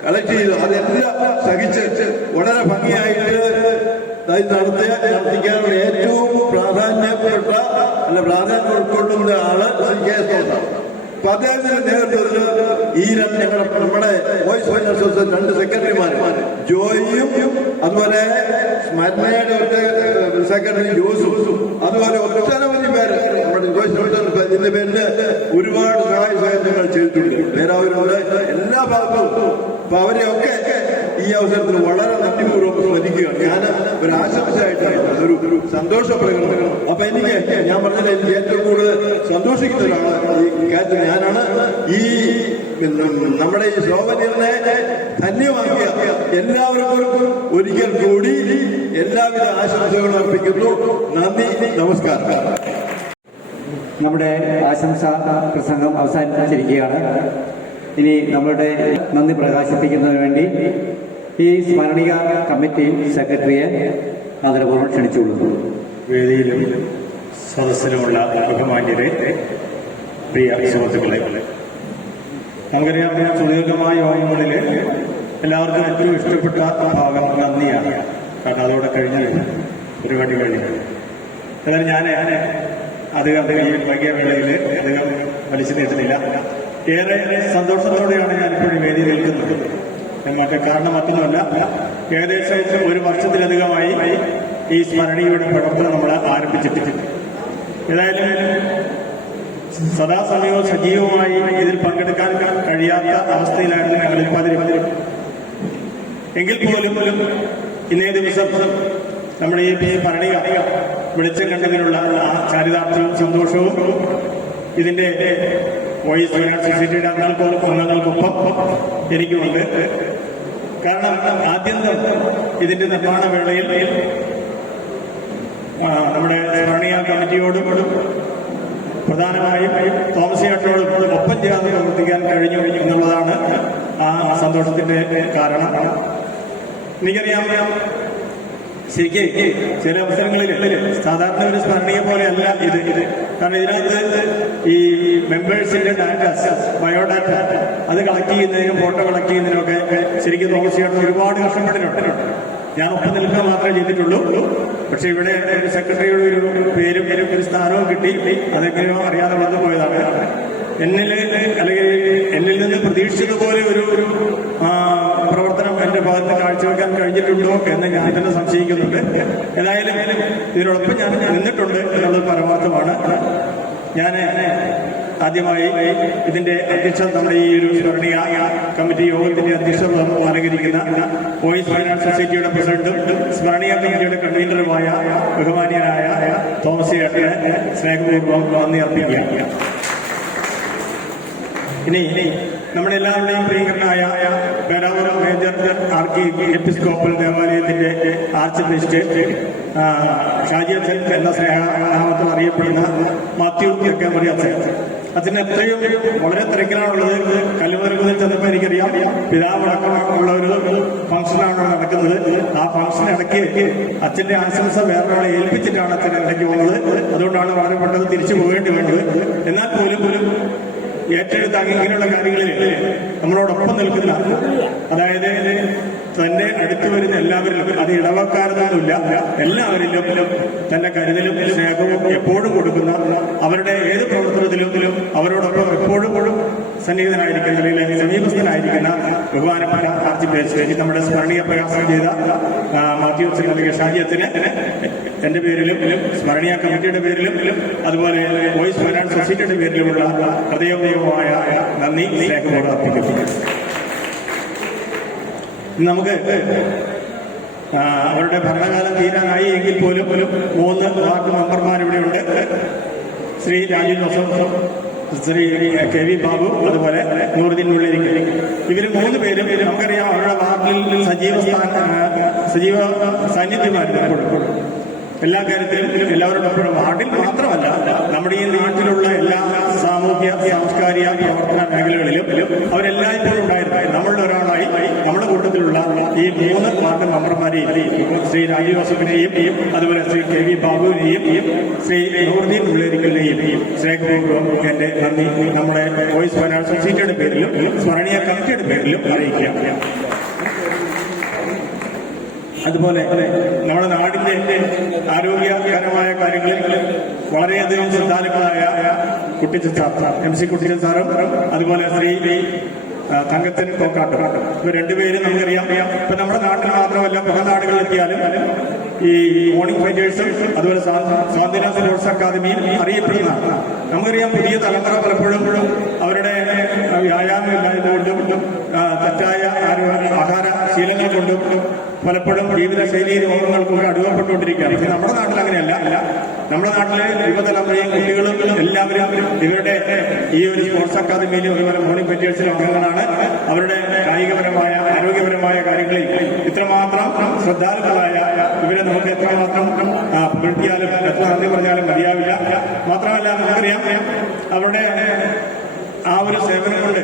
കളക്ട് ചെയ്തു അതെല്ലാം സഹിച്ച് വളരെ ഭംഗിയായിട്ട് നടത്തിക്കാനുള്ള ഏറ്റവും പ്രാധാന്യം ഉൾക്കൊള്ളുന്ന ആള് KS തോമസ്. അപ്പൊ അദ്ദേഹത്തിന്റെ നേതൃത്വത്തിൽ ഈ നമ്മുടെ വോയിസ് ഫൈനാൻസ് അസോസിയേഷൻ 2 സെക്രട്ടറിമാർ ജോയിയും അതുപോലെ സ്മരണയുടെ സെക്രട്ടറി ജോസും അതുപോലെ ഒട്ടനവധി പേര് നമ്മുടെ ഇതിന്റെ പേരില് ഒരുപാട് സഹായ സഹകരണങ്ങൾ ചെയ്തിട്ടുണ്ട്. പേരാവരുടെ എല്ലാ ഭാഗത്തും. അപ്പൊ അവരെയൊക്കെ ഈ അവസരത്തിൽ വളരെ നന്ദിപൂർവ്വം സ്മരിക്കുകയാണ്. ഞാൻ ഒരു ആശംസയായിട്ടാണ്, ഒരു സന്തോഷ പ്രകടനം. അപ്പൊ ഞാൻ പറഞ്ഞില്ല, എനിക്ക് ഏറ്റവും കൂടുതൽ സന്തോഷിക്കുന്നതാണ് ഈ കാര്യത്തിൽ ഞാനാണ്. ഈ നമ്മുടെ ഈ ശോഭനീയനെ ധന്യമാക്കിയ എല്ലാവർക്കും ഒരിക്കൽ കൂടി എല്ലാവിധ ആശംസകളും അർപ്പിക്കുന്നു. നന്ദി, നമസ്കാരം. നമ്മുടെ ആശംസാ പ്രസംഗം അവസാനിപ്പിച്ചിരിക്കുകയാണ്. ഇനി നമ്മളുടെ നന്ദി പ്രകാശിപ്പിക്കുന്നതിന് വേണ്ടി ഈ സ്മരണിക കമ്മിറ്റി സെക്രട്ടറിയെ ആദരപൂർവ്വം ക്ഷണിച്ചുകൊള്ളുന്നു. വേദിയിലും സദസ്സിലുമുള്ള ബഹുമാന്യരെ, പ്രിയ സുഹൃത്തുക്കളെ, നമുക്കറിയാം സുദീർഘമായ യോഗങ്ങളിൽ എല്ലാവർക്കും ഏറ്റവും ഇഷ്ടപ്പെട്ട ഭാഗം നന്ദിയാണ്. കാരണം അതോടെ കഴിഞ്ഞു, പരിപാടി കഴിഞ്ഞു. എന്നാൽ ഞാൻ അധികം ഈ വൈകിയ വേളയിൽ അധികം വലിച്ചു നീട്ടുന്നില്ല. ഏറെ സന്തോഷത്തോടെയാണ് ഞാനിപ്പോഴും വേദി നിൽക്കുന്നത്. നമുക്ക് കാരണം മറ്റൊന്നുമല്ല, ഏകദേശം 1 വർഷത്തിലധികമായി ഈ സ്മരണിയുടെ പ്രവർത്തനം നമ്മൾ ആരംഭിച്ചിട്ടുണ്ട്. ഏതായാലും സദാസമയവും സജീവമായി ഇതിൽ പങ്കെടുക്കാൻ കഴിയാത്ത അവസ്ഥയിലായിരുന്നു ഞങ്ങളിൽ പലരും. എങ്കിൽ പോലും ഇന്നേ ദിവസം നമ്മുടെ ഈ സ്മരണിക വെളിച്ചം കണ്ടതിനുള്ള ആ ചാരിതാർത്ഥ്യവും സന്തോഷവും ഇതിന്റെ വോയിസ് ഫൈനാൻസ് സൊസൈറ്റിയുടെ അംഗങ്ങൾക്കൊപ്പം എനിക്കുമുണ്ട്. കാരണം ആദ്യം ഇതിന്റെ നിർമ്മാണ വേളയിൽ നമ്മുടെ സ്മരണിക കമ്മിറ്റിയോടും പ്രധാനമായും തോമസ് ചേട്ടനോടും ഒപ്പം ചേർന്ന് പ്രവർത്തിക്കാൻ കഴിഞ്ഞു എന്നുള്ളതാണ് ആ സന്തോഷത്തിന്റെ കാരണം. എനിക്കറിയാം, ശരിക്കും ചില അവസരങ്ങളിൽ സാധാരണ ഒരു സ്മരണീയ പോലെയല്ല ഇത്. കാരണം ഇതിനകത്ത് ഈ മെമ്പേഴ്സിന്റെ ഡാറ്റ, ബയോഡാറ്റ അത് കളക്ട് ചെയ്യുന്നതിനും ഫോട്ടോ കളക്ട് ചെയ്യുന്നതിനും ഒക്കെ ശരിക്കും തോമസ് ചേട്ടൻ ഒരുപാട് കഷ്ടപ്പെട്ടിട്ടുണ്ട്. ഞാൻ ഒപ്പം നിൽക്കാൻ മാത്രമേ ചെയ്തിട്ടുള്ളൂ. പക്ഷെ ഇവിടെ ഒരു സെക്രട്ടറിയുടെ ഒരു പേരും ഒരു സ്ഥാനവും കിട്ടി. അതെങ്ങനെയോ അറിയാതെ വന്നു പോയതാണ്. എന്നിൽ നിന്ന് പ്രതീക്ഷിച്ചതുപോലെ ഒരു പ്രവർത്തനം എന്റെ ഭാഗത്ത് കാഴ്ചവെക്കാൻ കഴിഞ്ഞിട്ടുണ്ടോ എന്ന് ഞാൻ തന്നെ സംശയിക്കുന്നുണ്ട്. ഏതായാലും ഇതിനോടൊപ്പം ഞാൻ നിന്നിട്ടുണ്ട് എന്നുള്ളത് പരമാർത്ഥമാണ്. ഞാൻ ആദ്യമായി ഇതിന്റെ അധ്യക്ഷ, നമ്മുടെ ഈ ഒരു സ്മരണീയ കമ്മിറ്റി യോഗത്തിന്റെ അധ്യക്ഷത അലങ്കരിക്കുന്ന വോയിസ് ഫൈനാൻസ് സൊസൈറ്റിയുടെ പ്രസിഡന്റും സ്മരണീയ കമ്മിറ്റിയുടെ കൺവീനറുമായ ബഹുമാന്യനായ തോമസ് ചേട്ടന് സ്നേഹപൂർവ്വം നന്ദി അർപ്പിക്കുക. ഇനി നമ്മുടെ എല്ലാവരുടെയും പ്രിയങ്കരനായ പേരാവൂർ മേജർ ആർക്കി എപ്പിസ്കോപ്പൽ ദേവാലയത്തിന്റെ ആർച്ച് ബിഷപ്പ് ഷാജി അച്ഛൻ എന്ന സ്നേഹനാമത്തിൽ അറിയപ്പെടുന്ന മാത്യു തെക്കേമറി അച്ഛൻ. അച്ഛന് എത്രയും വളരെ തിരക്കിലാണുള്ളത്. കല്ലുമറി മുതൽ ചെന്നപ്പോൾ എനിക്കറിയാം പിതാവടക്കമുള്ള ഒരു ഫംഗ്ഷനാണ് നടക്കുന്നത്. ആ ഫംഗ്ഷൻ ഇടയ്ക്ക് അച്ഛന്റെ ആശംസ വേറൊരാളെ ഏൽപ്പിച്ചിട്ടാണ് അച്ഛൻ ഇടയ്ക്ക് പോകുന്നത്. അതുകൊണ്ടാണ് വളരെ പെട്ടെന്ന് തിരിച്ചു പോകേണ്ടി വേണ്ടത്. എന്നാൽ പോലും ഏറ്റെടുത്ത ഇങ്ങനെയുള്ള കാര്യങ്ങളിൽ നമ്മളോടൊപ്പം നിൽക്കുന്ന, അതായത് തന്നെ അടുത്തു വരുന്ന എല്ലാവരിലും, അത് ഇടവക്കാരനൊന്നുമില്ല, എല്ലാവരിലും തന്റെ കരുതലും സ്നേഹവും എപ്പോഴും കൊടുക്കുന്ന, അവരുടെ ഏത് പ്രവർത്തനത്തിലും അവരോടൊപ്പം എപ്പോഴും സന്നിഹിതനായിരിക്കുന്ന, അല്ലെങ്കിൽ സമീപസ്ഥനായിരിക്കുന്ന ബഹുമാനപ്പെട്ട ആർച്ച് ബിഷപ്പ് നമ്മുടെ സ്മരണീയ പ്രയാസം ചെയ്ത മാത്യു അല്ലെങ്കിൽ ഷാജിയത്തിന് എന്റെ പേരിലും സ്മരണീയ കമ്മിറ്റിയുടെ പേരിലും അതുപോലെ വോയിസ് ഫൈനാൻസ് സൊസൈറ്റിയുടെ പേരിലുമുള്ള ഹൃദയപൂർവമായ നന്ദി സ്നേഹത്തോടെ അർപ്പിക്കുന്നു. നമുക്ക് അവരുടെ ഭരണകാലം തീരാനായി എങ്കിൽ പോലും 3 വാർഡ് മെമ്പർമാർ ഇവിടെയുണ്ട്. ശ്രീ രാജീവ് ജോസഫ്, ശ്രീ കെ വി ബാബു, അതുപോലെ നൂറുദ്ദീൻ മുള്ളേരിക്കൽ. ഇവർ 3 പേരും നമുക്കറിയാം അവരുടെ വാർഡിൽ സജീവ സാന്നിധ്യമായിരുന്നു. എല്ലാ കാര്യത്തിലും എല്ലാവരോടൊപ്പം വാർഡിൽ മാത്രമല്ല, നമ്മുടെ ഈ നാട്ടിലുള്ള എല്ലാ സാമൂഹ്യ സാംസ്കാരിക പ്രവർത്തന മേഖലകളിലും അവരെല്ലായ്പ്പോഴും ഉണ്ടായിരുന്നു. നമ്മളുടെ ഒരാളായി നമ്മുടെ കൂട്ടത്തിലുള്ള ഈ 3 വാർഡ് മെമ്പർമാരെയും ശ്രീ രാജീവ് ജോസഫിനെയും അതുപോലെ ശ്രീ കെ വി ബാബുവിനെയും ശ്രീ നൂറുദ്ദീൻ മുള്ളേരിക്കലിനെയും സ്നേഹപൂർവ്വം എന്റെ നന്ദി നമ്മുടെ വോയിസ് ഫൈനാൻസ് സൊസൈറ്റിയുടെ പേരിലും സ്മരണീയ കമ്മിറ്റിയുടെ പേരിലും അറിയിക്കാം. അതുപോലെ നമ്മുടെ നാടിന്റെ ആരോഗ്യകരമായ കാര്യങ്ങളിൽ വളരെയധികം ശ്രദ്ധാലുക്കളായ കുട്ടിച്ചൻ സാർ, MC കുട്ടിച്ചൻ സാറും അതുപോലെ ശ്രീ തങ്കത്തിന് തോക്കാട്ടും, ഇവർ 2 പേരും നമുക്കറിയാം. ഇപ്പൊ നമ്മുടെ നാട്ടിൽ മാത്രമല്ല, പല നാടുകളിലെത്തിയാലും ഈ മോർണിംഗ് ഫൈറ്റേഴ്സും അതുപോലെ സ്വാതന്ത്ര്യ സ്പോർട്സ് അക്കാദമിയും അറിയപ്പെടുന്നതാണ്. നമുക്കറിയാം പുതിയ തലമുറ പലപ്പോഴും അവരുടെ വ്യായാമമില്ലായ്മ കൊണ്ടും തെറ്റായ ആഹാര ശീലങ്ങൾ കൊണ്ടും പലപ്പോഴും ജീവിതശൈലി രോഗങ്ങൾക്കൊക്കെ അടിമപ്പെട്ടുകൊണ്ടിരിക്കുകയാണ്. പക്ഷെ നമ്മുടെ നാട്ടിൽ അങ്ങനെയല്ല. നമ്മുടെ നാട്ടിലെ യുവതലമുറയും കുട്ടികളും എല്ലാവരും ഇവരുടെ ഈ ഒരു സ്പോർട്സ് അക്കാദമിയിലും അതുപോലെ മോർണിംഗ് ഫൈറ്റേഴ്സിലും അംഗങ്ങളാണ്. അവരുടെ കായികപരമായ ആരോഗ്യപരമായ കാര്യങ്ങളിൽ ഇത്രമാത്രം ശ്രദ്ധാലുക്കളായ ഇവരെ നമുക്ക് എത്രമാത്രം പുകഴ്ത്തിയാലും എത്ര നന്ദി പറഞ്ഞാലും മതിയാവില്ല. മാത്രമല്ല നമുക്കറിയാം അവരുടെ ആ ഒരു സേവനം കൊണ്ട്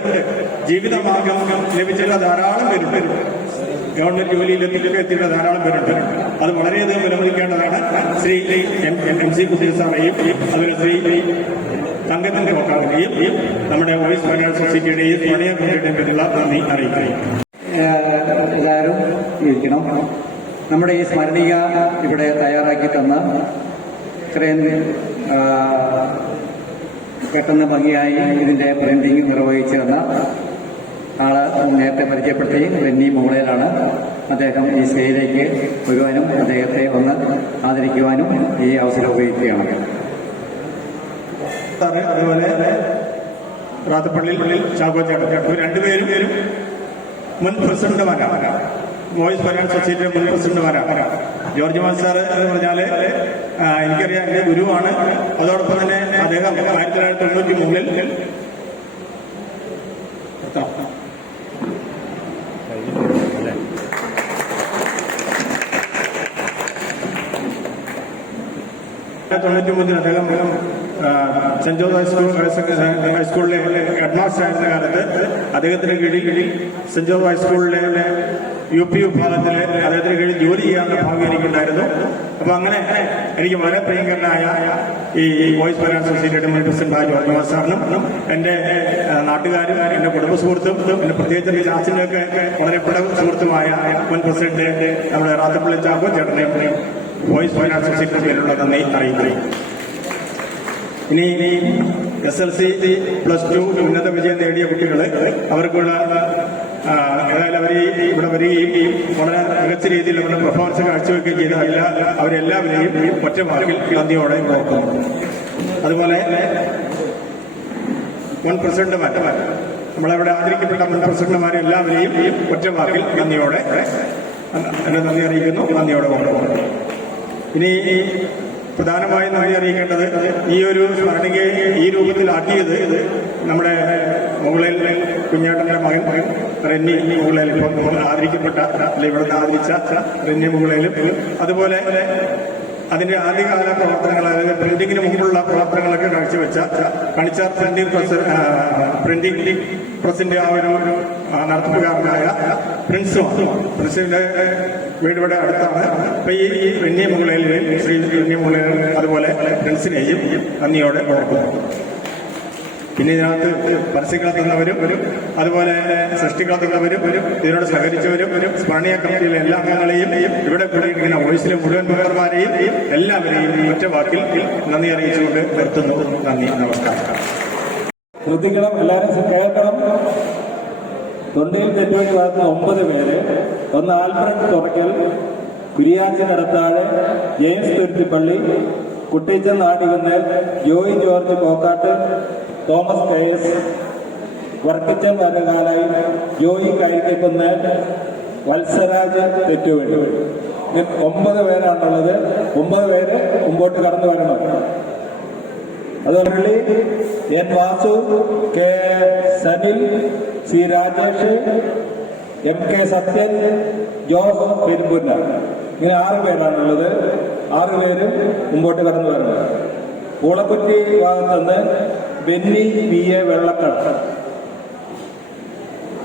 ജീവിതമാർഗം ലഭിച്ചിട്ടുള്ള ധാരാളം പേരുണ്ട്. ഗവൺമെന്റ് ജോലിയിലെത്തിയിട്ടൊക്കെ എത്തിയിട്ടുള്ള ധാരാളം പേരുണ്ട്. അത് വളരെയധികം വിലമതിക്കേണ്ടതാണ്. ശ്രീ MC കുട്ടി സാറേയും അതുപോലെ ശ്രീ തങ്കത്തിന്റെ കോക്കാളിനെയും നമ്മുടെ വോയിസ് ഫൈനാൻസ് സൊസൈറ്റിയുടെയും സ്മരണീയ കമ്മിറ്റിയുടെയും പേരിലുള്ള നന്ദി അറിയിക്കുകയും എല്ലാവരും ഇരിക്കണം. നമ്മുടെ ഈ സ്മരണീയ ഇവിടെ തയ്യാറാക്കി തന്ന ഇത്രയും പെട്ടെന്ന് ഭംഗിയായി ഇതിന്റെ പ്രിന്റിംഗ് നിർവഹിച്ചു തന്ന ആള് നേരത്തെ പരിചയപ്പെടുത്തി ബെന്നി മൂളയിലാണ്. അദ്ദേഹം ഈ സ്റ്റേജിലേക്ക് വരുവാനും അദ്ദേഹത്തെ ഒന്ന് ആദരിക്കുവാനും ഈ അവസരം ഉപയോഗിക്കുകയാണ്. അതുപോലെ റാത്തപ്പള്ളിയിൽ ചാക്കോച്ചേട്ടൻ, ഇവർ 2 പേരും മുൻ പ്രസിഡന്റുമാരാണ്. വോയിസ് ഫൈനാൻസ് സൊസൈറ്റിയുടെ മുൻ പ്രസിഡന്റുമാരാണ്. ജോർജ് മാൻ സാർ എന്ന് പറഞ്ഞാൽ എനിക്കറിയാം, എന്റെ ഗുരുവാണ്. അതോടൊപ്പം തന്നെ അദ്ദേഹം 1993 അദ്ദേഹം സെന്റ് ജോർജ് ഹൈസ്കൂളിലെ ഹെഡ്മാസ്റ്റർ ആയിരുന്ന കാലത്ത് അദ്ദേഹത്തിന്റെ കീഴിൽ സെന്റ് ജോർജ് ഹൈസ്കൂളിലെ UP വിഭാഗത്തിൽ അദ്ദേഹത്തിന് കീഴിൽ ജോലി ചെയ്യാനുള്ള ഭാഗ്യം എനിക്കുണ്ടായിരുന്നു. അപ്പൊ അങ്ങനെ എനിക്ക് വളരെ പ്രിയങ്കരനായ ഈ വോയിസ് ഫൈനാൻസ് സൊസൈറ്റിയുടെ മുൻ പ്രസിഡന്റ് ജോർജ് മാൻ സാറിനും എന്റെ നാട്ടുകാരും എന്റെ കുടുംബ സുഹൃത്തും എന്റെ പ്രത്യേകിച്ച് ക്ലാസ്സിനൊക്കെ വളരെ സുഹൃത്തുമായ മുൻ പ്രസിഡന്റ് നമ്മുടെ റാത്തപ്പള്ളി ചാക്കോ ചേട്ടനെ വോയിസ് ഫൈനാൻസ് സൊസൈറ്റിയുടെ പേരിലുള്ള നന്ദി അറിയിക്കുന്നു. ഇനി SLC +2 ഉന്നത വിജയം നേടിയ കുട്ടികൾ അവർക്കുള്ള ഏതായാലും അവർ ഇവിടെ വരികയും വളരെ മികച്ച രീതിയിൽ അവരുടെ പെർഫോമൻസ് കാഴ്ചവെക്കുകയും ചെയ്ത അവരെല്ലാവരെയും ഒറ്റ വാക്കിൽ നന്ദിയോടെ നോക്കുന്നു. അതുപോലെ മുൻ പ്രസിഡന്റുമാർ, നമ്മളവിടെ ആദരിക്കപ്പെട്ട മുൻ പ്രസിഡന്റുമാരെ എല്ലാവരെയും ഒറ്റ വാക്കിൽ നന്ദിയോടെ എന്നെ നന്ദി അറിയിക്കുന്നു, നന്ദിയോടെ നോക്കുന്നു. ഇനി പ്രധാനമായും നന്ദി അറിയിക്കേണ്ടത് ഈ ഒരു സ്മരണയെ ഈ രൂപത്തിലാക്കിയത് നമ്മുടെ മുകളിൽ കുഞ്ഞേട്ടന്റെ മകൻ റെന്നി മുകളിൽ ഇപ്പം ആദരിക്കപ്പെട്ട ഇവിടെ ആദരിച്ച റെന്നി മുകളിലും അതുപോലെ അതിന്റെ ആദ്യകാല പ്രവർത്തനങ്ങൾ, അതായത് പ്രിന്റിങ്ങിന് മുമ്പുള്ള പ്രവർത്തനങ്ങളൊക്കെ കാഴ്ചവെച്ച കണിച്ചാർ പ്രിന്റിംഗ് പ്രസിന്റെ ആ ഒരു നടത്തിപ്പുകാരനായ പ്രിൻസിന്റെ വീട് ഇവിടെ അടുത്താണ്. അപ്പൊ ഈ റെന്നി മുകളയിലെയും ശ്രീ റെന്നി മുകളയിലും അതുപോലെ പ്രിൻസിനെയും നന്ദിയോടെ ഓർക്കുന്നു. പിന്നെ ഇതിനകത്ത് പരസ്യങ്ങൾ തന്നവരും അതുപോലെ സൃഷ്ടികൾ തന്നവരും ഇതിനോട് സഹകരിച്ചവരും സ്മരണീയ കമ്മിറ്റിയിലെ എല്ലാ അംഗങ്ങളെയും ഇവിടെ കൂടിയിരിക്കുന്ന വോയിസിലെ മുഴുവൻ മെമ്പർമാരെയും എല്ലാവരെയും ഒറ്റ വാക്കിൽ നന്ദി അറിയിച്ചുകൊണ്ട് നിർത്തുന്നു. നന്ദി, നമസ്കാരം. ശ്രദ്ധിക്കണം, എല്ലാവരും കേൾക്കണം. തൊണ്ടിയിൽ തെറ്റുവഴി ഭാഗത്ത് 9 പേര്. ഒന്ന് ആൽഫ്രഡ് തുറക്കൽ, കുരിയാച്ചി നടത്താഴ്, ജെയിംസ് തുരുത്തിപ്പള്ളി, കുട്ടിച്ചൻ നാടികുന്നേൽ, ജോയി ജോർജ് കോക്കാട്ട്, തോമസ് കെഎസ്, വർക്കിച്ചൻ വരകാലായി, ജോയി കൈത്തിക്കുന്നേൽ, വത്സരാജ് തെറ്റുവഴി. 9 പേരാണുള്ളത്. 9 പേര് മുമ്പോട്ട് കടന്നു വരണം. അതുപോലെ N Vasu, K Sanil, C Rajesh, M K Sathyan, Jose Perumbunna, ഇങ്ങനെ 6 പേരാണുള്ളത്. 6 പേരും മുമ്പോട്ട് കടന്നു വരണം. പൂളക്കുറ്റി ഭാഗത്തുനിന്ന് ബെന്നി പി എ വെള്ളക്കട,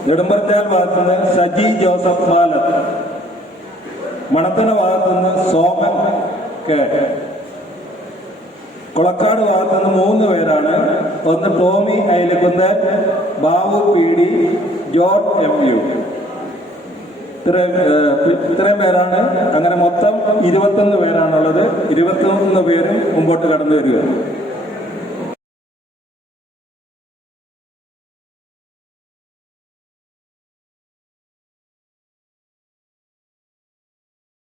നെടുമ്പർച്ചാൽ ഭാഗത്തുനിന്ന് സജി ജോസഫ് മാലത്ത്, മണത്തണ ഭാഗത്തുനിന്ന് സോമൻ കെ, കുളക്കാട് ഭാഗത്തുനിന്ന് 3 പേരാണ്. ഒന്ന് Tomy Ayalakkunnel, Babu P D, George M U. ഇത്രയും പേരാണ്. അങ്ങനെ മൊത്തം 21 പേരാണുള്ളത്. 21 പേരും മുമ്പോട്ട് കടന്നു വരിക.